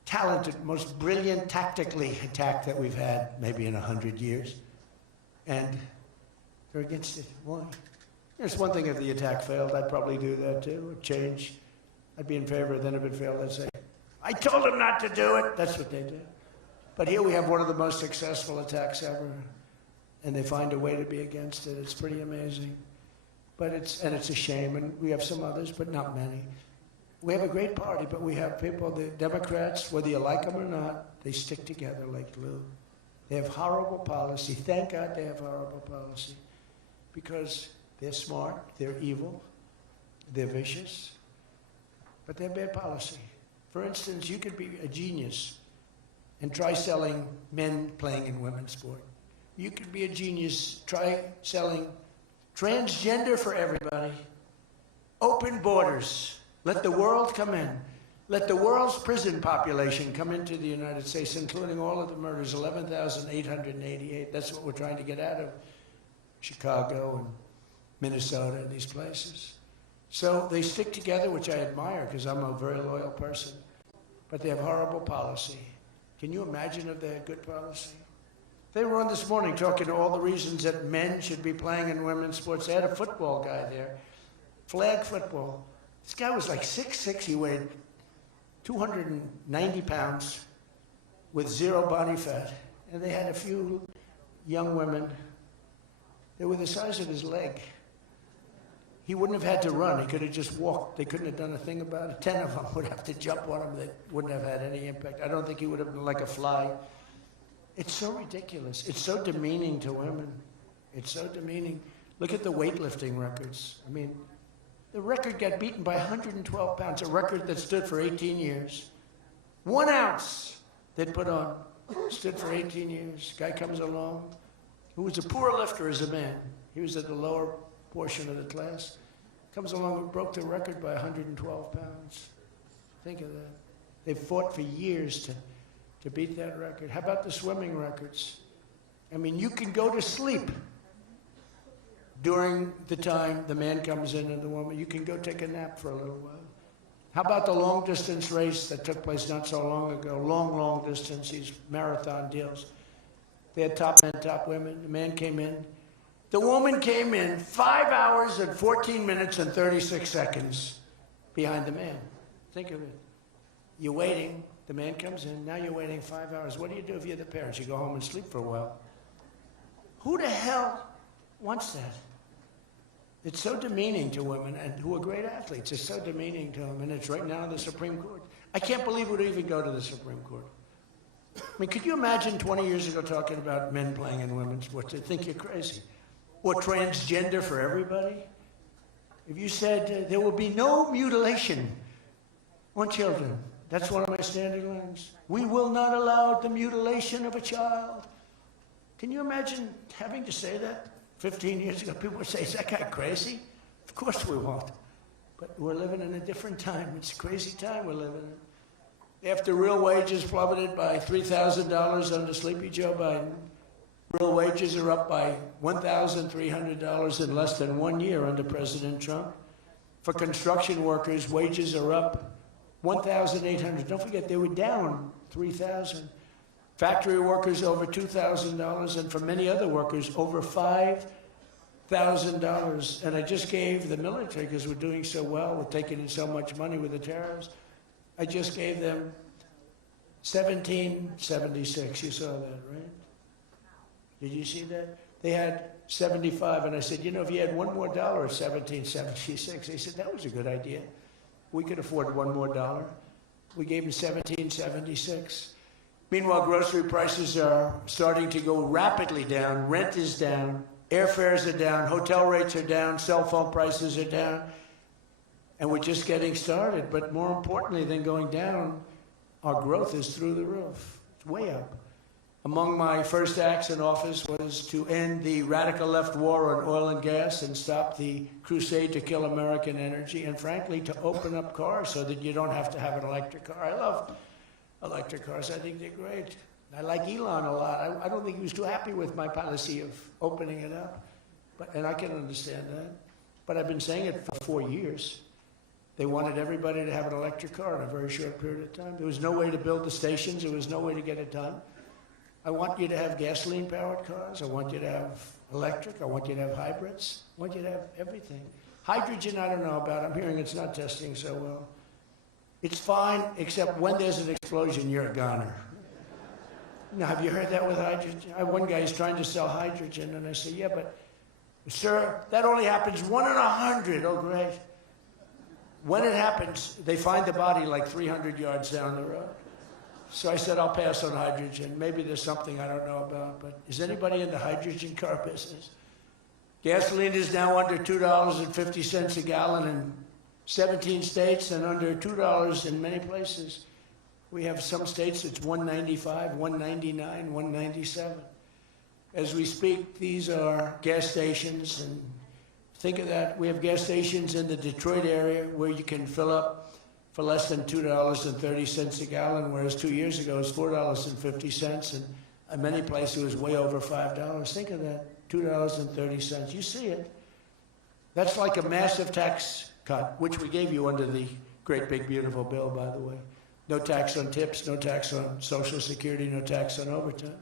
talented, most brilliant tactically attack that we've had maybe in 100 years. And they're against it. Why? It's one thing if the attack failed, I'd probably do that too, change. I'd be in favor, then if it failed, I'd say, I told them not to do it. That's what they did. But here we have one of the most successful attacks ever, and they find a way to be against it. It's pretty amazing. But it's a shame, and we have some others, but not many. We have a great party, but we have people, the Democrats, whether you like them or not, they stick together like glue. They have horrible policy. Thank God they have horrible policy, because they're smart, they're evil, they're vicious, but they're bad policy. For instance, you could be a genius and try selling men playing in women's sport. You could be a genius, try selling transgender for everybody, open borders, let the world come in, let the world's prison population come into the United States, including all of the murders, 11,888. That's what we're trying to get out of Chicago and Minnesota and these places. So they stick together, which I admire because I'm a very loyal person. But they have horrible policy. Can you imagine if they had good policy? They were on this morning talking to all the reasons that men should be playing in women's sports. They had a football guy there, flag football. This guy was like 6'6", he weighed 290 pounds with zero body fat. And they had a few young women. They were the size of his leg. He wouldn't have had to run. He could have just walked. They couldn't have done a thing about it. 10 of them would have to jump on him. That wouldn't have had any impact. I don't think he would have been like a fly. It's so ridiculous. It's so demeaning to women. It's so demeaning. Look at the weightlifting records. I mean, the record got beaten by 112 pounds, a record that stood for 18 years. 1 ounce they'd put on stood for 18 years. Guy comes along who was a poor lifter as a man. He was at the lower portion of the class. Comes along and broke the record by 112 pounds. Think of that. They fought for years to beat that record. How about the swimming records? I mean, you can go to sleep during the time the man comes in and the woman. You can go take a nap for a little while. How about the long distance race that took place not so long ago? Long distance, these marathon deals. They had top men, top women. The man came in. The woman came in 5 hours and 14 minutes and 36 seconds behind the man. Think of it. You're waiting. The man comes in. Now you're waiting 5 hours. What do you do if you're the parents? You go home and sleep for a while. Who the hell wants that? It's so demeaning to women, and who are great athletes. It's so demeaning to them, and it's right now in the Supreme Court. I can't believe it would even go to the Supreme Court. I mean, could you imagine 20 years ago talking about men playing in women's sports? They'd think you're crazy. Or transgender for everybody. If you said there will be no mutilation on children, that's one of my standing lines. We will not allow the mutilation of a child. Can you imagine having to say that 15 years ago? People would say, is that guy crazy? Of course we won't. But we're living in a different time. It's a crazy time we're living in. After real wages plummeted by $3,000 under Sleepy Joe Biden, real wages are up by $1,300 in less than 1 year under President Trump. For construction workers, wages are up $1,800. Don't forget, they were down $3,000. Factory workers over $2,000, and for many other workers, over $5,000. And I just gave the military, because we're doing so well, we're taking in so much money with the tariffs, I just gave them $1,776. You saw that, right? Did you see that? They had 75, and I said, you know, if you had $1 more, $1,776. They said, that was a good idea. We could afford $1 more. We gave them $1,776. Meanwhile, grocery prices are starting to go rapidly down. Rent is down. Airfares are down. Hotel rates are down. Cell phone prices are down. And we're just getting started. But more importantly than going down, our growth is through the roof. It's way up. Among my first acts in office was to end the radical left war on oil and gas and stop the crusade to kill American energy, and frankly, to open up cars so that you don't have to have an electric car. I love electric cars. I think they're great. I like Elon a lot. I don't think he was too happy with my policy of opening it up, and I can understand that. But I've been saying it for 4 years. They wanted everybody to have an electric car in a very short period of time. There was no way to build the stations. There was no way to get it done. I want you to have gasoline-powered cars. I want you to have electric. I want you to have hybrids. I want you to have everything. Hydrogen, I don't know about. I'm hearing it's not testing so well. It's fine, except when there's an explosion, you're a goner. Now, have you heard that with hydrogen? One guy is trying to sell hydrogen, and I say, yeah, but, sir, that only happens 1 in 100. Oh, great. When it happens, they find the body like 300 yards down the road. So I said, I'll pass on hydrogen. Maybe there's something I don't know about, but is anybody in the hydrogen car business? Gasoline is now under $2.50 a gallon in 17 states and under $2 in many places. We have some states it's $1.95, $1.99, $1.97. As we speak, these are gas stations, and think of that. We have gas stations in the Detroit area where you can fill up for less than $2.30 a gallon, whereas 2 years ago it was $4.50, and in many places it was way over $5. Think of that, $2.30. You see it. That's like a massive tax cut, which we gave you under the great big beautiful bill, by the way. No tax on tips, no tax on Social Security, no tax on overtime.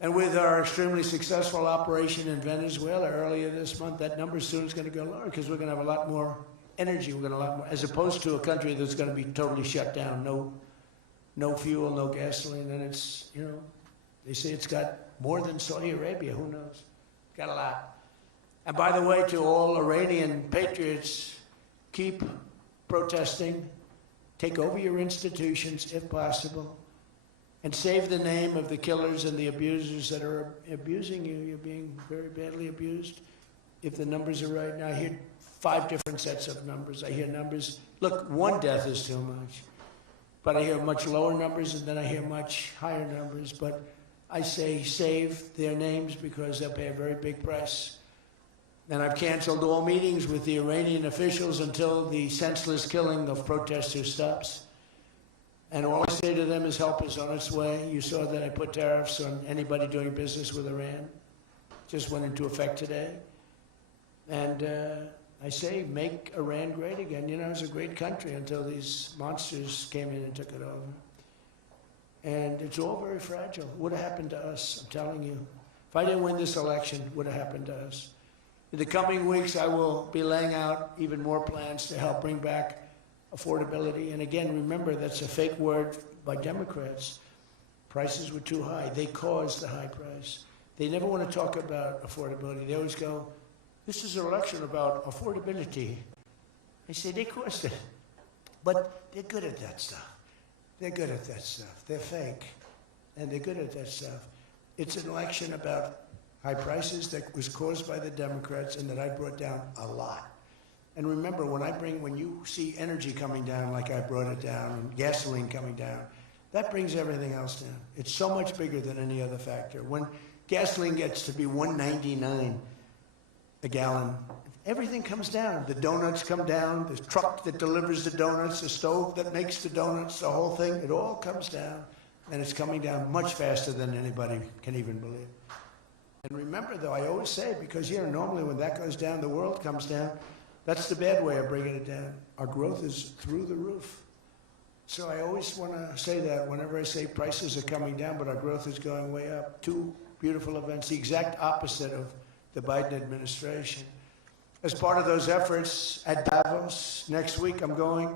And with our extremely successful operation in Venezuela earlier this month, that number soon is going to go lower because we're going to have a lot more energy. We're going to have a lot more, as opposed to a country that's going to be totally shut down. No fuel, no gasoline, and it's, you know, they say it's got more than Saudi Arabia. Who knows? Got a lot. And by the way, to all Iranian patriots, keep protesting, take over your institutions if possible, and save the name of the killers and the abusers that are abusing you. You're being very badly abused. If the numbers are right now, I hear 5 different sets of numbers. I hear numbers, look, 1 death is too much. But I hear much lower numbers, and then I hear much higher numbers. But I say save their names because they'll pay a very big price. And I've canceled all meetings with the Iranian officials until the senseless killing of protesters stops. And all I say to them is help is on its way. You saw that I put tariffs on anybody doing business with Iran. Just went into effect today. And I say make Iran great again. You know, it was a great country until these monsters came in and took it over. And it's all very fragile. What would have happened to us? I'm telling you. If I didn't win this election, what would have happened to us? In the coming weeks, I will be laying out even more plans to help bring back affordability. And again, remember, that's a fake word by Democrats. Prices were too high. They caused the high price. They never want to talk about affordability. They always go, this is an election about affordability. I say, they caused it. But they're good at that stuff. They're good at that stuff. They're fake. And they're good at that stuff. It's an election about high prices that was caused by the Democrats and that I brought down a lot. And remember, when you see energy coming down like I brought it down and gasoline coming down, that brings everything else down. It's so much bigger than any other factor. When gasoline gets to be $1.99 a gallon, everything comes down. The donuts come down, the truck that delivers the donuts, the stove that makes the donuts, the whole thing, it all comes down. And it's coming down much faster than anybody can even believe. And remember, though, I always say, because, you know, normally when that goes down, the world comes down. That's the bad way of bringing it down. Our growth is through the roof. So I always want to say that whenever I say prices are coming down, but our growth is going way up. 2 beautiful events, the exact opposite of the Biden administration. As part of those efforts at Davos next week, I'm going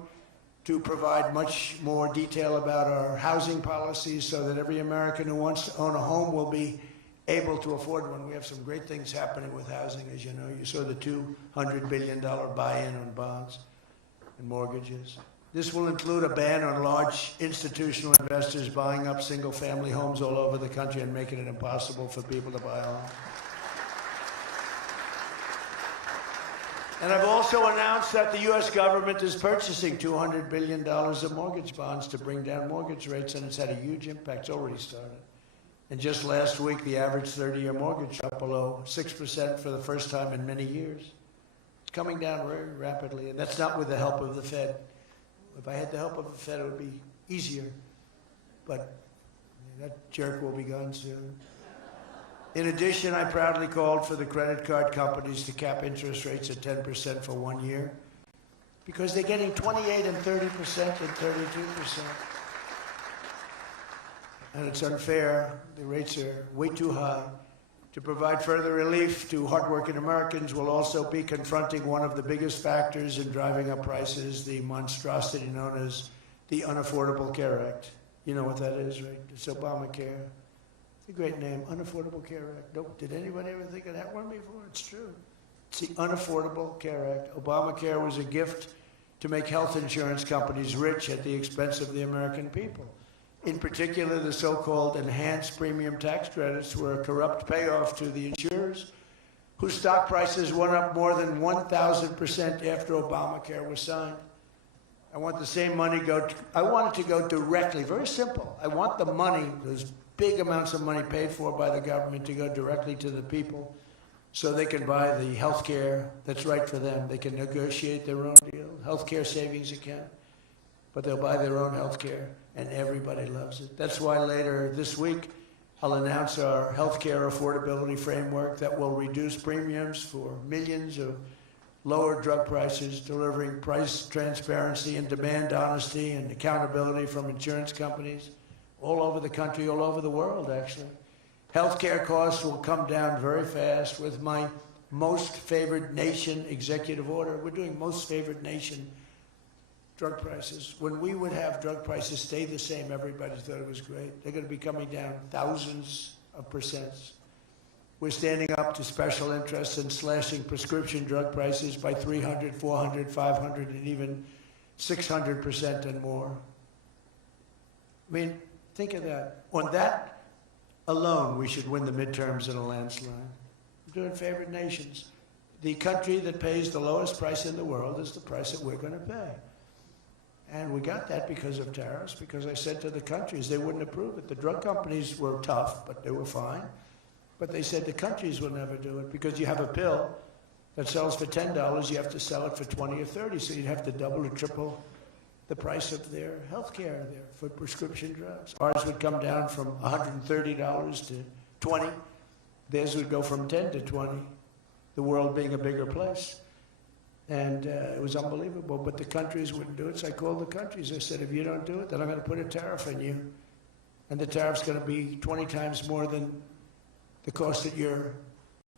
to provide much more detail about our housing policies so that every American who wants to own a home will be able to afford one. We have some great things happening with housing, as you know. You saw the $200 billion buy-in on bonds and mortgages. This will include a ban on large institutional investors buying up single-family homes all over the country and making it impossible for people to buy a home. And I've also announced that the U.S. government is purchasing $200 billion of mortgage bonds to bring down mortgage rates, and it's had a huge impact. It's already started. And just last week, the average 30-year mortgage dropped below 6% for the first time in many years. It's coming down very rapidly, and that's not with the help of the Fed. If I had the help of the Fed, it would be easier. But that jerk will be gone soon. In addition, I proudly called for the credit card companies to cap interest rates at 10% for 1 year, because they're getting 28 and 30% and 32%. And it's unfair. The rates are way too high. To provide further relief to hardworking Americans, we'll also be confronting one of the biggest factors in driving up prices, the monstrosity known as the Unaffordable Care Act. You know what that is, right? It's Obamacare. It's a great name, Unaffordable Care Act. No, did anybody ever think of that one before? It's true. It's the Unaffordable Care Act. Obamacare was a gift to make health insurance companies rich at the expense of the American people. In particular, the so-called enhanced premium tax credits were a corrupt payoff to the insurers, whose stock prices went up more than 1,000% after Obamacare was signed. I want the same money I want it to go directly, very simple. I want the money, those big amounts of money paid for by the government, to go directly to the people so they can buy the health care that's right for them. They can negotiate their own deal, health care savings account, but they'll buy their own health care. And everybody loves it. That's why later this week, I'll announce our healthcare affordability framework that will reduce premiums for millions of lower drug prices, delivering price transparency and demand honesty and accountability from insurance companies all over the country, all over the world, actually. Healthcare costs will come down very fast with my most favored nation executive order. We're doing most favored nation drug prices. When we would have drug prices stay the same, everybody thought it was great. They're going to be coming down thousands of percents. We're standing up to special interests and slashing prescription drug prices by 300, 400, 500, and even 600% and more. I mean, think of that. On that alone, we should win the midterms in a landslide. We're doing favored nations. The country that pays the lowest price in the world is the price that we're going to pay. And we got that because of tariffs, because I said to the countries they wouldn't approve it. The drug companies were tough, but they were fine. But they said the countries will never do it because you have a pill that sells for $10, you have to sell it for 20 or 30, so you'd have to double or triple the price of their health care there for prescription drugs. Ours would come down from $130 to 20. Theirs would go from 10 to 20, the world being a bigger place. And it was unbelievable, but the countries wouldn't do it, so I called the countries. I said, if you don't do it, then I'm going to put a tariff on you. And the tariff's going to be 20 times more than the cost that you're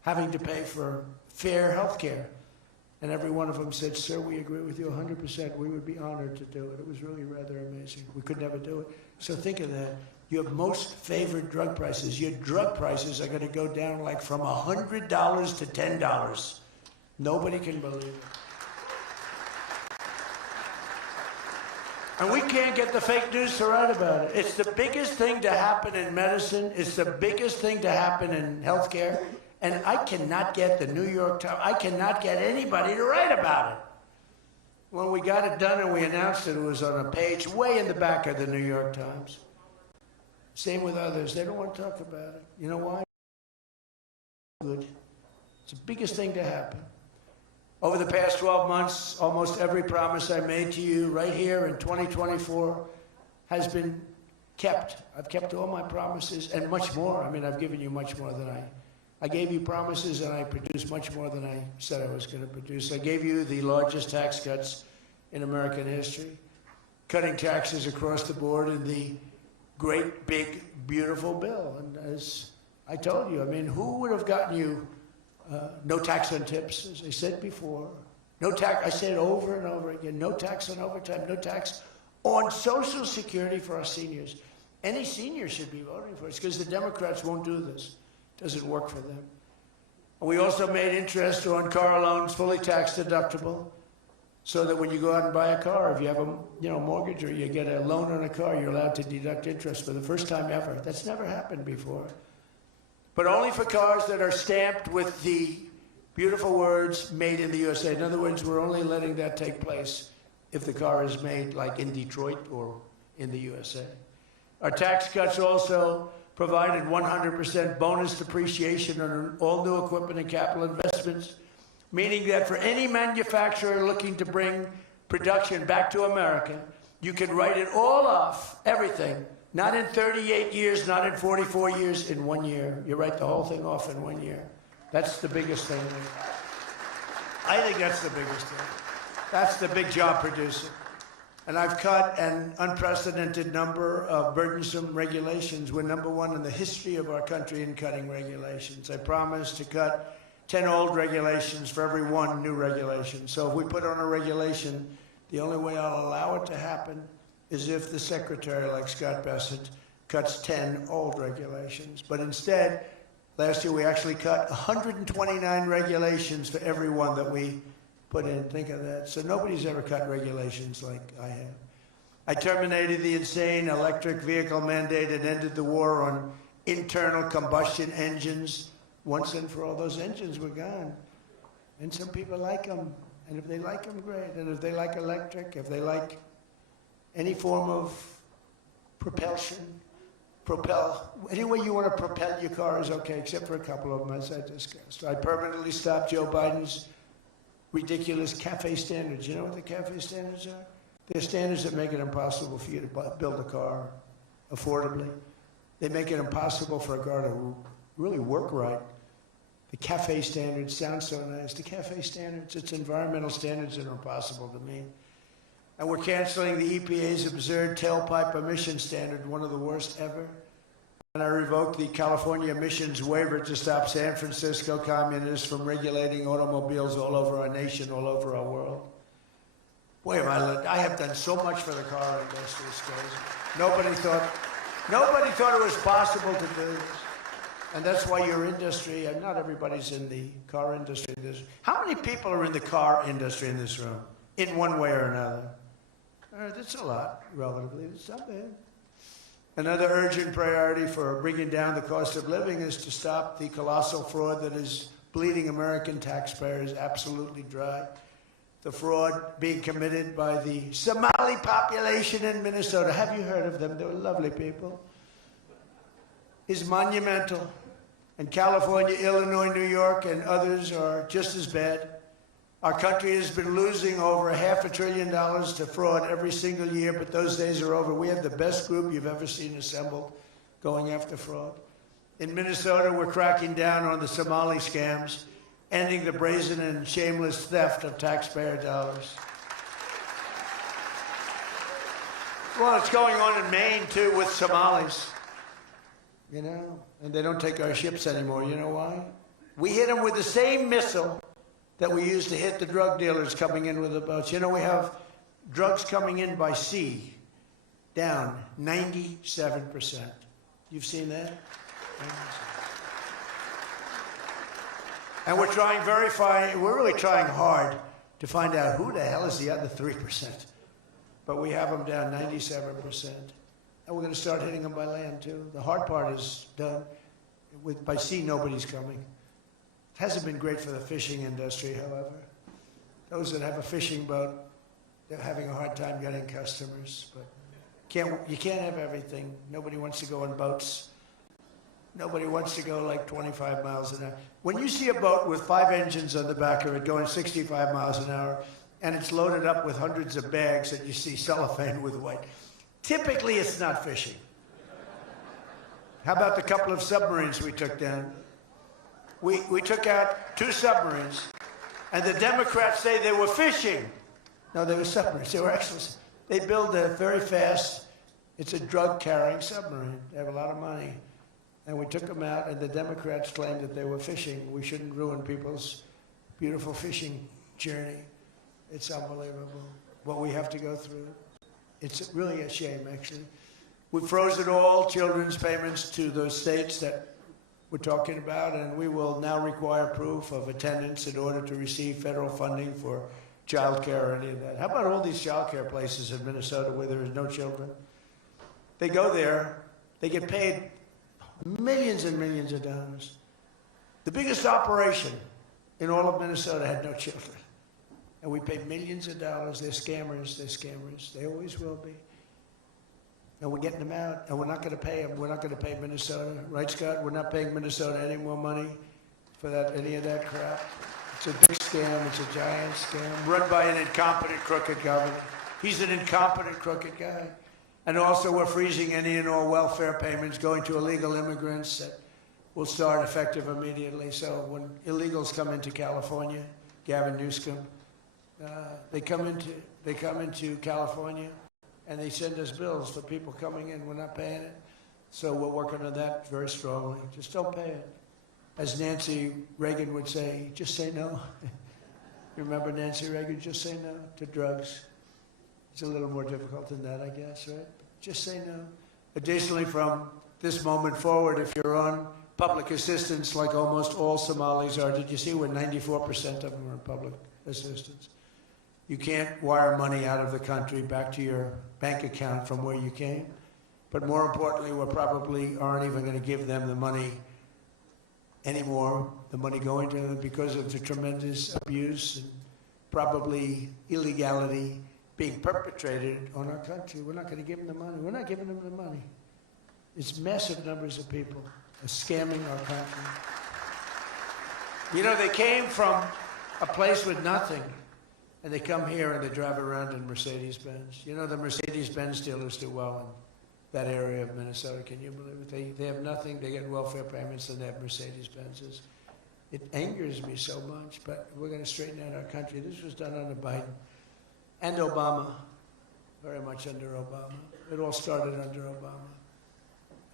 having to pay for fair health care. And every one of them said, sir, we agree with you 100%. We would be honored to do it. It was really rather amazing. We could never do it. So think of that. Your most favored drug prices, your drug prices are going to go down like from $100 to $10. Nobody can believe it. And we can't get the fake news to write about it. It's the biggest thing to happen in medicine. It's the biggest thing to happen in healthcare. And I cannot get the New York Times, I cannot get anybody to write about it. When we got it done and we announced it, it was on a page way in the back of the New York Times. Same with others. They don't want to talk about it. You know why? Good. It's the biggest thing to happen. Over the past 12 months, almost every promise I made to you right here in 2024 has been kept. I've kept all my promises and much more. I mean, I've given you much more than I gave you promises, and I produced much more than I said I was going to produce. I gave you the largest tax cuts in American history, cutting taxes across the board in the great, big, beautiful bill. And as I told you, I mean, who would have gotten you no tax on tips, as I said before. No tax, I said over and over again, no tax on overtime, no tax on Social Security for our seniors. Any senior should be voting for it. It's because the Democrats won't do this. It doesn't work for them. And we also made interest on car loans fully tax deductible, so that when you go out and buy a car, if you have a mortgage or you get a loan on a car, you're allowed to deduct interest for the first time ever. That's never happened before. But only for cars that are stamped with the beautiful words, made in the USA. In other words, we're only letting that take place if the car is made like in Detroit or in the USA. Our tax cuts also provided 100% bonus depreciation on all new equipment and capital investments, meaning that for any manufacturer looking to bring production back to America, you can write it all off, everything. Not in 38 years, not in 44 years, in 1 year. You write the whole thing off in 1 year. That's the biggest thing. I think that's the biggest thing. That's the big job producer. And I've cut an unprecedented number of burdensome regulations. We're number one in the history of our country in cutting regulations. I promised to cut 10 old regulations for every one new regulation. So if we put on a regulation, the only way I'll allow it to happen is if the secretary, like Scott Bessent, cuts 10 old regulations. But instead, last year we actually cut 129 regulations for every one that we put in. Think of that. So nobody's ever cut regulations like I have. I terminated the insane electric vehicle mandate and ended the war on internal combustion engines. Once and for all, those engines were gone. And some people like them. And if they like them, great. And if they like electric, if they like any form of propulsion, any way you want to propel your car is okay, except for a couple of them, as I discussed. I permanently stopped Joe Biden's ridiculous CAFE standards. You know what the CAFE standards are? They're standards that make it impossible for you to build a car affordably. They make it impossible for a car to really work right. The CAFE standards sound so nice. The CAFE standards, it's environmental standards that are impossible to meet. And we're canceling the EPA's absurd tailpipe emission standard, one of the worst ever. And I revoked the California emissions waiver to stop San Francisco communists from regulating automobiles all over our nation, all over our world. Boy, I have done so much for the car industry, it's crazy. Nobody thought it was possible to do this. And that's why your industry, and not everybody's in the car industry. How many people are in the car industry in this room, in one way or another? That's a lot, relatively. It's not bad. Another urgent priority for bringing down the cost of living is to stop the colossal fraud that is bleeding American taxpayers absolutely dry. The fraud being committed by the Somali population in Minnesota. Have you heard of them? They're lovely people. Is monumental. And California, Illinois, New York, and others are just as bad. Our country has been losing over $500 billion to fraud every single year, but those days are over. We have the best group you've ever seen assembled going after fraud. In Minnesota, we're cracking down on the Somali scams, ending the brazen and shameless theft of taxpayer dollars. Well, it's going on in Maine, too, with Somalis. You know, and they don't take our ships anymore. You know why? We hit them with the same missile that we used to hit the drug dealers coming in with the boats. You know, we have drugs coming in by sea down 97%. You've seen that? And we're trying we're really trying hard to find out who the hell is the other 3%. But we have them down 97%. And we're going to start hitting them by land, too. The hard part is done. By sea, nobody's coming. It hasn't been great for the fishing industry, however. Those that have a fishing boat, they're having a hard time getting customers. But you can't have everything. Nobody wants to go on boats. Nobody wants to go like 25 miles an hour. When you see a boat with 5 engines on the back of it going 65 miles an hour, and it's loaded up with hundreds of bags that you see cellophane with white, typically, it's not fishing. How about the couple of submarines we took down? We took out 2 submarines, and the Democrats say they were fishing. No, they were submarines. They were actually. They build a very fast, it's a drug-carrying submarine. They have a lot of money. And we took them out, and the Democrats claimed that they were fishing. We shouldn't ruin people's beautiful fishing journey. It's unbelievable what we have to go through. It's really a shame, actually. We've frozen all children's payments to those states that we're talking about, and we will now require proof of attendance in order to receive federal funding for child care or any of that. How about all these child care places in Minnesota where there is no children? They go there, they get paid millions and millions of dollars. The biggest operation in all of Minnesota had no children. And we pay millions of dollars. They're scammers. They're scammers. They always will be. And we're getting them out, and we're not going to pay them. We're not going to pay Minnesota. Right, Scott? We're not paying Minnesota any more money for any of that crap. It's a big scam. It's a giant scam run by an incompetent, crooked governor. He's an incompetent, crooked guy. And also, we're freezing any and all welfare payments going to illegal immigrants that will start effective immediately. So when illegals come into California, Gavin Newsom, they come into California, and they send us bills for people coming in. We're not paying it. So we're working on that very strongly. Just don't pay it. As Nancy Reagan would say, just say no. Remember Nancy Reagan? Just say no to drugs. It's a little more difficult than that, I guess, right? Just say no. Additionally, from this moment forward, if you're on public assistance like almost all Somalis are, did you see where 94% of them are on public assistance? You can't wire money out of the country back to your bank account from where you came. But more importantly, we probably aren't even going to give them the money anymore, the money going to them, because of the tremendous abuse and probably illegality being perpetrated on our country. We're not going to give them the money. We're not giving them the money. It's massive numbers of people are scamming our country. You know, they came from a place with nothing, and they come here and they drive around in Mercedes-Benz. You know, the Mercedes-Benz dealers do well in that area of Minnesota. Can you believe it? They have nothing. They get welfare payments, and they have Mercedes-Benzes. It angers me so much, but we're going to straighten out our country. This was done under Biden and Obama, very much under Obama. It all started under Obama.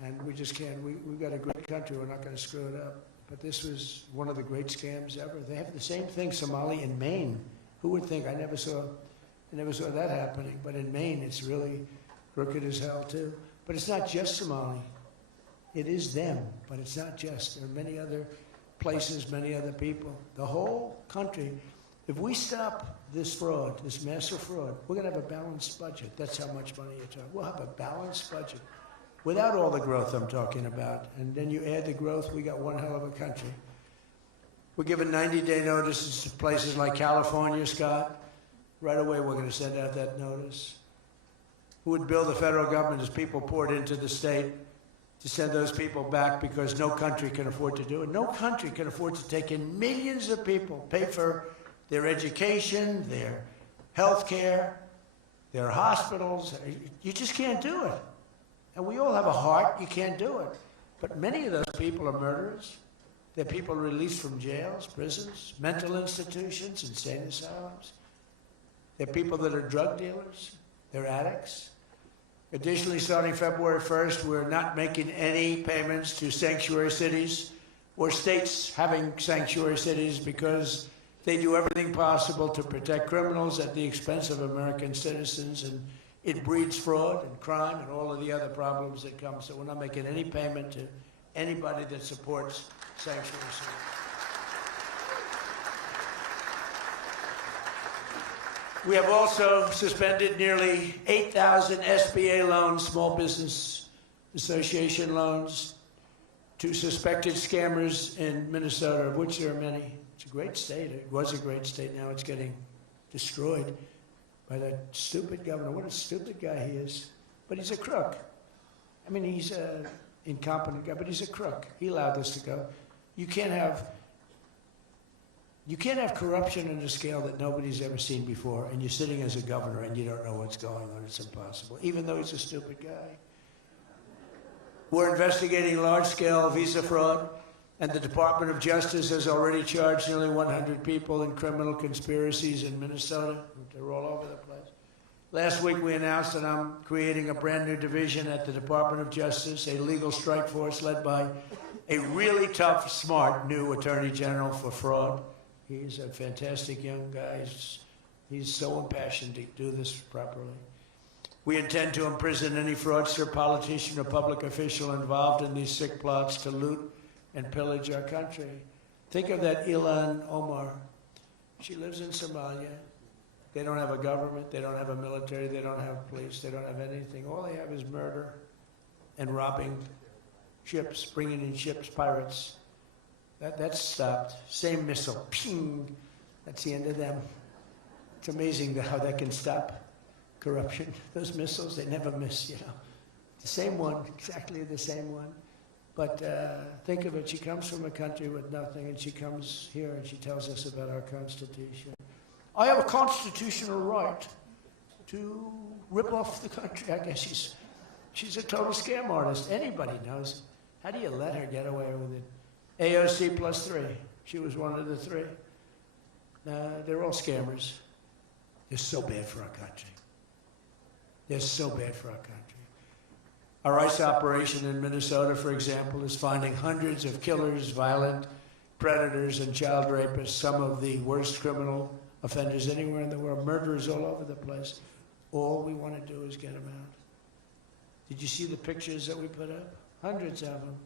And we just can't, we've got a great country, we're not going to screw it up. But this was one of the great scams ever. They have the same thing, Somali in Maine. Who would think? I never saw that happening. But in Maine, it's really crooked as hell too. But it's not just Somali. It is them, but it's not just. There are many other places, many other people. The whole country, if we stop this fraud, this massive fraud, we're going to have a balanced budget. That's how much money you're talking. We'll have a balanced budget without all the growth I'm talking about. And then you add the growth, we got one hell of a country. We're giving 90-day notices to places like California, Scott. Right away, we're going to send out that notice. Who would bill the federal government as people poured into the state to send those people back because no country can afford to do it? No country can afford to take in millions of people, pay for their education, their health care, their hospitals. You just can't do it. And we all have a heart, you can't do it. But many of those people are murderers. They're people released from jails, prisons, mental institutions, insane asylums. They're people that are drug dealers. They're addicts. Additionally, starting February 1st, we're not making any payments to sanctuary cities or states having sanctuary cities because they do everything possible to protect criminals at the expense of American citizens, and it breeds fraud and crime and all of the other problems that come. So we're not making any payment to anybody that supports sanctuary cities. We have also suspended nearly 8,000 SBA loans, Small Business Association loans, to suspected scammers in Minnesota, of which there are many. It's a great state. It was a great state. Now it's getting destroyed by that stupid governor. What a stupid guy he is. But he's a crook. I mean, he's an incompetent guy, but he's a crook. He allowed this to go. You can't have corruption on a scale that nobody's ever seen before, and you're sitting as a governor and you don't know what's going on. It's impossible, even though he's a stupid guy. We're investigating large-scale visa fraud, and the Department of Justice has already charged nearly 100 people in criminal conspiracies in Minnesota. They're all over the place. Last week we announced that I'm creating a brand new division at the Department of Justice, a legal strike force led by a really tough, smart new Attorney General for fraud. He's a fantastic young guy. He's so impassioned to do this properly. We intend to imprison any fraudster, politician, or public official involved in these sick plots to loot and pillage our country. Think of that Ilan Omar. She lives in Somalia. They don't have a government. They don't have a military. They don't have police. They don't have anything. All they have is murder and robbing ships, bringing in ships, pirates. That's stopped. Same missile, ping. That's the end of them. It's amazing how that can stop corruption. Those missiles, they never miss, you know. The same one, exactly the same one. But think of it, she comes from a country with nothing, and she comes here and she tells us about our Constitution. I have a constitutional right to rip off the country. I guess she's a total scam artist. Anybody knows it. How do you let her get away with it? AOC +3. She was one of the three. They're all scammers. They're so bad for our country. They're so bad for our country. Our ICE operation in Minnesota, for example, is finding hundreds of killers, violent predators, and child rapists, some of the worst criminal offenders anywhere in the world, murderers all over the place. All we want to do is get them out. Did you see the pictures that we put up? Hundreds of them.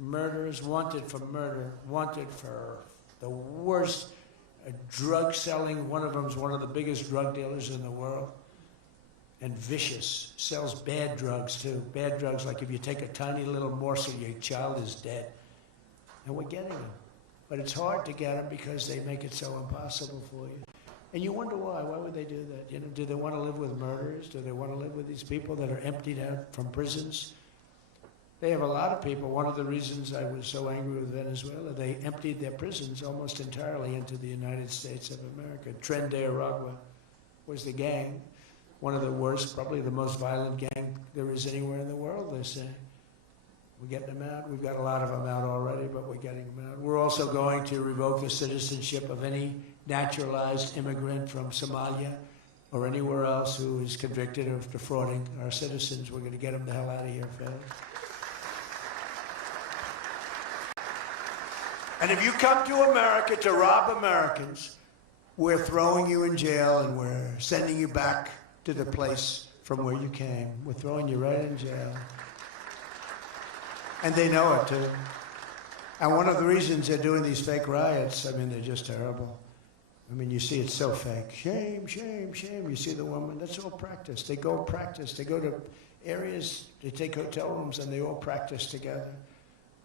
Murderers wanted for murder, wanted for the worst drug selling. One of them is one of the biggest drug dealers in the world. And vicious, sells bad drugs too. Bad drugs, like if you take a tiny little morsel, your child is dead. And we're getting them. But it's hard to get them because they make it so impossible for you. And you wonder why. Why would they do that? You know, do they want to live with murderers? Do they want to live with these people that are emptied out from prisons? They have a lot of people. One of the reasons I was so angry with Venezuela, they emptied their prisons almost entirely into the United States of America. Tren de Aragua was the gang. One of the worst, probably the most violent gang there is anywhere in the world, they say. We're getting them out. We've got a lot of them out already, but we're getting them out. We're also going to revoke the citizenship of any naturalized immigrant from Somalia or anywhere else who is convicted of defrauding our citizens. We're going to get them the hell out of here fast. And if you come to America to rob Americans, we're throwing you in jail and we're sending you back to the place from where you came. We're throwing you right in jail. And they know it too. And one of the reasons they're doing these fake riots, I mean, they're just terrible. I mean, you see it's so fake. Shame, shame, shame. You see the woman, that's all practice. They go practice. They go to areas, they take hotel rooms, and they all practice together.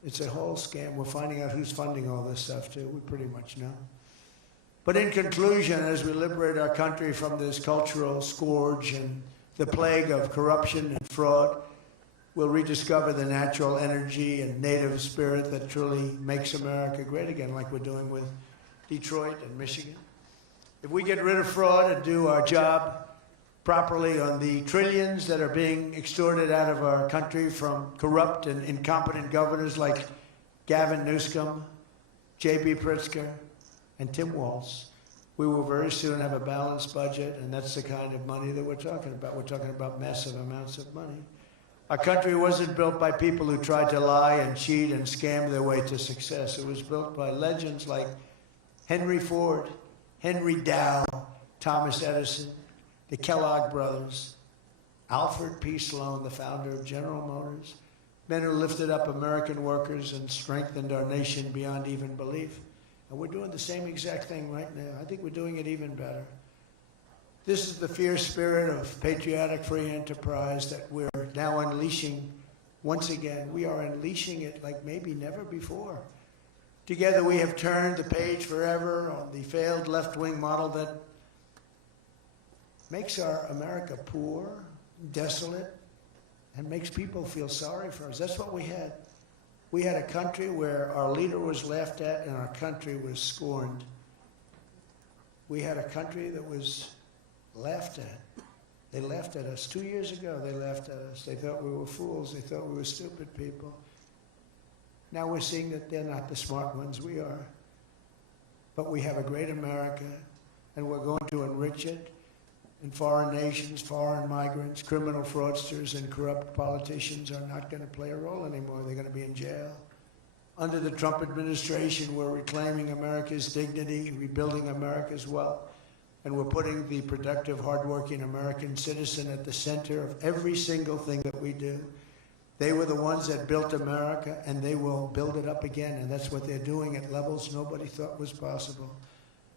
It's a whole scam. We're finding out who's funding all this stuff, too. We pretty much know. But in conclusion, as we liberate our country from this cultural scourge and the plague of corruption and fraud, we'll rediscover the natural energy and native spirit that truly makes America great again, like we're doing with Detroit and Michigan. If we get rid of fraud and do our job properly on the trillions that are being extorted out of our country from corrupt and incompetent governors like Gavin Newsom, J.B. Pritzker, and Tim Walz, we will very soon have a balanced budget, and that's the kind of money that we're talking about. We're talking about massive amounts of money. Our country wasn't built by people who tried to lie and cheat and scam their way to success. It was built by legends like Henry Ford, Henry Dow, Thomas Edison, the Kellogg brothers, Alfred P. Sloan, the founder of General Motors, men who lifted up American workers and strengthened our nation beyond even belief. And we're doing the same exact thing right now. I think we're doing it even better. This is the fierce spirit of patriotic free enterprise that we're now unleashing once again. We are unleashing it like maybe never before. Together we have turned the page forever on the failed left-wing model that makes our America poor, desolate, and makes people feel sorry for us. That's what we had. We had a country where our leader was laughed at and our country was scorned. We had a country that was laughed at. They laughed at us. 2 years ago, they laughed at us. They thought we were fools. They thought we were stupid people. Now we're seeing that they're not the smart ones. We are. But we have a great America, and we're going to enrich it. And foreign nations, foreign migrants, criminal fraudsters, and corrupt politicians are not going to play a role anymore. They're going to be in jail. Under the Trump administration, we're reclaiming America's dignity, rebuilding America's wealth. And we're putting the productive, hardworking American citizen at the center of every single thing that we do. They were the ones that built America, and they will build it up again. And that's what they're doing at levels nobody thought was possible.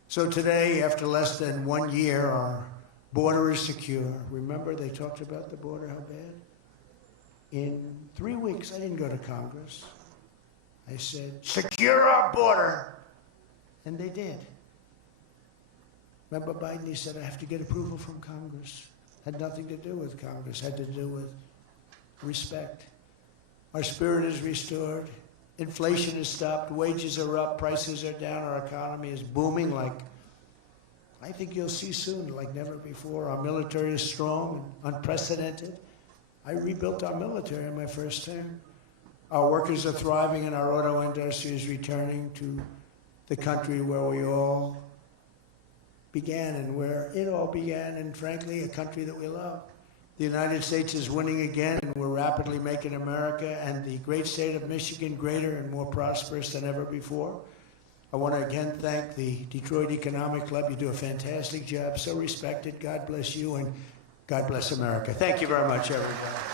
So today, after less than 1 year, our border is secure. Remember, they talked about the border, how bad? In 3 weeks, I didn't go to Congress. I said, secure our border. And they did. Remember Biden, he said, I have to get approval from Congress. Had nothing to do with Congress, had to do with respect. Our spirit is restored. Inflation is stopped. Wages are up. Prices are down. Our economy is booming like I think you'll see soon, like never before. Our military is strong and unprecedented. I rebuilt our military in my first term. Our workers are thriving, and our auto industry is returning to the country where we all began and where it all began, and frankly, a country that we love. The United States is winning again, and we're rapidly making America and the great state of Michigan greater and more prosperous than ever before. I want to again thank the Detroit Economic Club. You do a fantastic job, so respected. God bless you, and God bless America. Thank you very much, everybody.